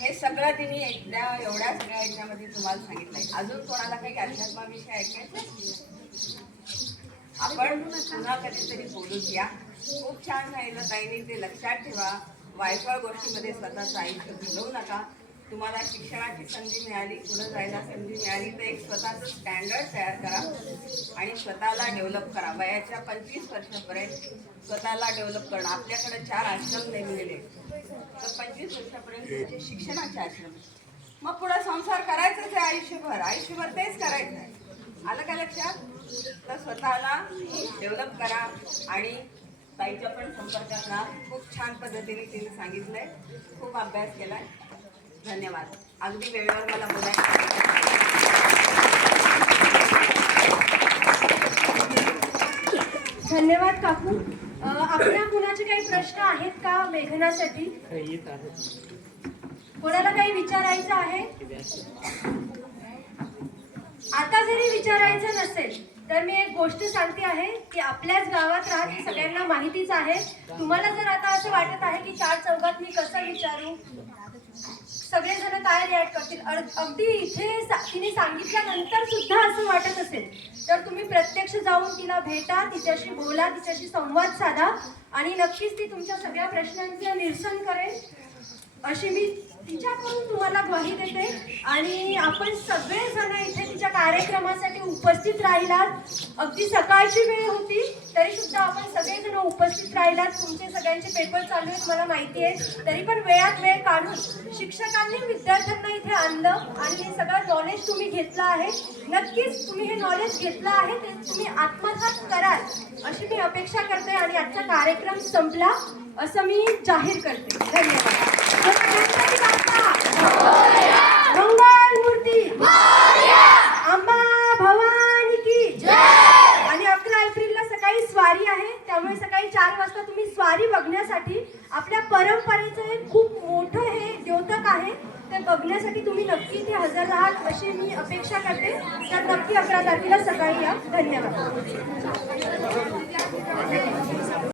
हे सगळं तिने एकदा एवढ्या सगळ्या याच्यामध्ये तुम्हाला सांगितलंय. अजून कोणाला काही अध्यात्माविषयी ऐकायचं? आपण पुन्हा कधीतरी बोलूया. खूप छान सांगितलं ताईने. ते लक्षात ठेवा. वायफळ गोष्टीमध्ये स्वतःचं आयुष्य घालवू नका. तुम्हाला शिक्षणाची संधी मिळाली, पुढे जायला संधी मिळाली तर एक स्वतःचं स्टँडर्ड तयार करा आणि स्वतःला डेव्हलप करा. वयाच्या 25 वर्षापर्यंत स्वतःला डेव्हलप करणं. आपल्याकडे 4 आश्रम नेमलेले, तर 25 वर्षापर्यंत तुमचे शिक्षणाचे आश्रम. मग पुढे संसार करायचाच आहे आयुष्यभर तेच करायचं आहे. आलं का लक्षात? तर स्वतःला डेव्हलप करा आणि ताईच्या पण संपर्कात राहा. खूप छान पद्धतीने तिने सांगितलंय. खूप अभ्यास केलाय. धन्यवाद. अगदी वेळेवर मला बोलायचं. धन्यवाद काकू. आपल्या कुणाचे काही प्रश्न आहेत का मेघनासाठी? कोणाला काही विचारायचं आहे? आता जरी विचारायचं नसेल तर मी एक गोष्ट सांगते आहे की आपल्याच गावात राहते, सगळ्यांना माहितीच आहे. तुम्हाला जर आता असं वाटत आहे की 4 चौघात मी कसं विचारू, सगळेजण काय रिॲक्ट करतील, अगदी इथे तिने सांगितल्यानंतर सुद्धा असं वाटत असेल तर तुम्ही प्रत्यक्ष जाऊन तिला भेटा, तिच्याशी बोला, तिच्याशी संवाद साधा आणि नक्कीच ती तुमच्या सगळ्या प्रश्नांचं निरसन करेल अशी मी तिच्याकडून तुम्हाला ग्वाही देते. आणि आपण सगळेजण इथे तिच्या कार्यक्रमासाठी उपस्थित राहिलात. अगदी सकाळची वेळ होती तरी सुद्धा आपण सगळेजण उपस्थित राहिलात. तुमचे सगळ्यांचे पेपर चालू आहेत मला माहिती आहे, तरी पण वेळात वेळ काढून शिक्षकांनी विद्यार्थ्यांना इथे आणलं आणि हे सगळं नॉलेज तुम्ही घेतलं आहे. नक्कीच तुम्ही हे नॉलेज घेतलं आहे ते तुम्ही आत्मसात कराल अशी मी अपेक्षा करते आणि आजचा कार्यक्रम संपला असं मी जाहीर करते. धन्यवाद. मंगल मूर्ती अंबा भवानी की जय. आणि 11 एप्रिलला सकाळी स्वारी आहे, त्यामुळे सकाळी 4 वाजता तुम्ही स्वारी बघण्यासाठी आपल्या परंपरेचं एक खूप मोठं हे द्योतक आहे ते बघण्यासाठी तुम्ही नक्की इथे हजर राहाल अशी मी अपेक्षा करते. तर नक्की 11 तारखेला सकाळी या. धन्यवाद.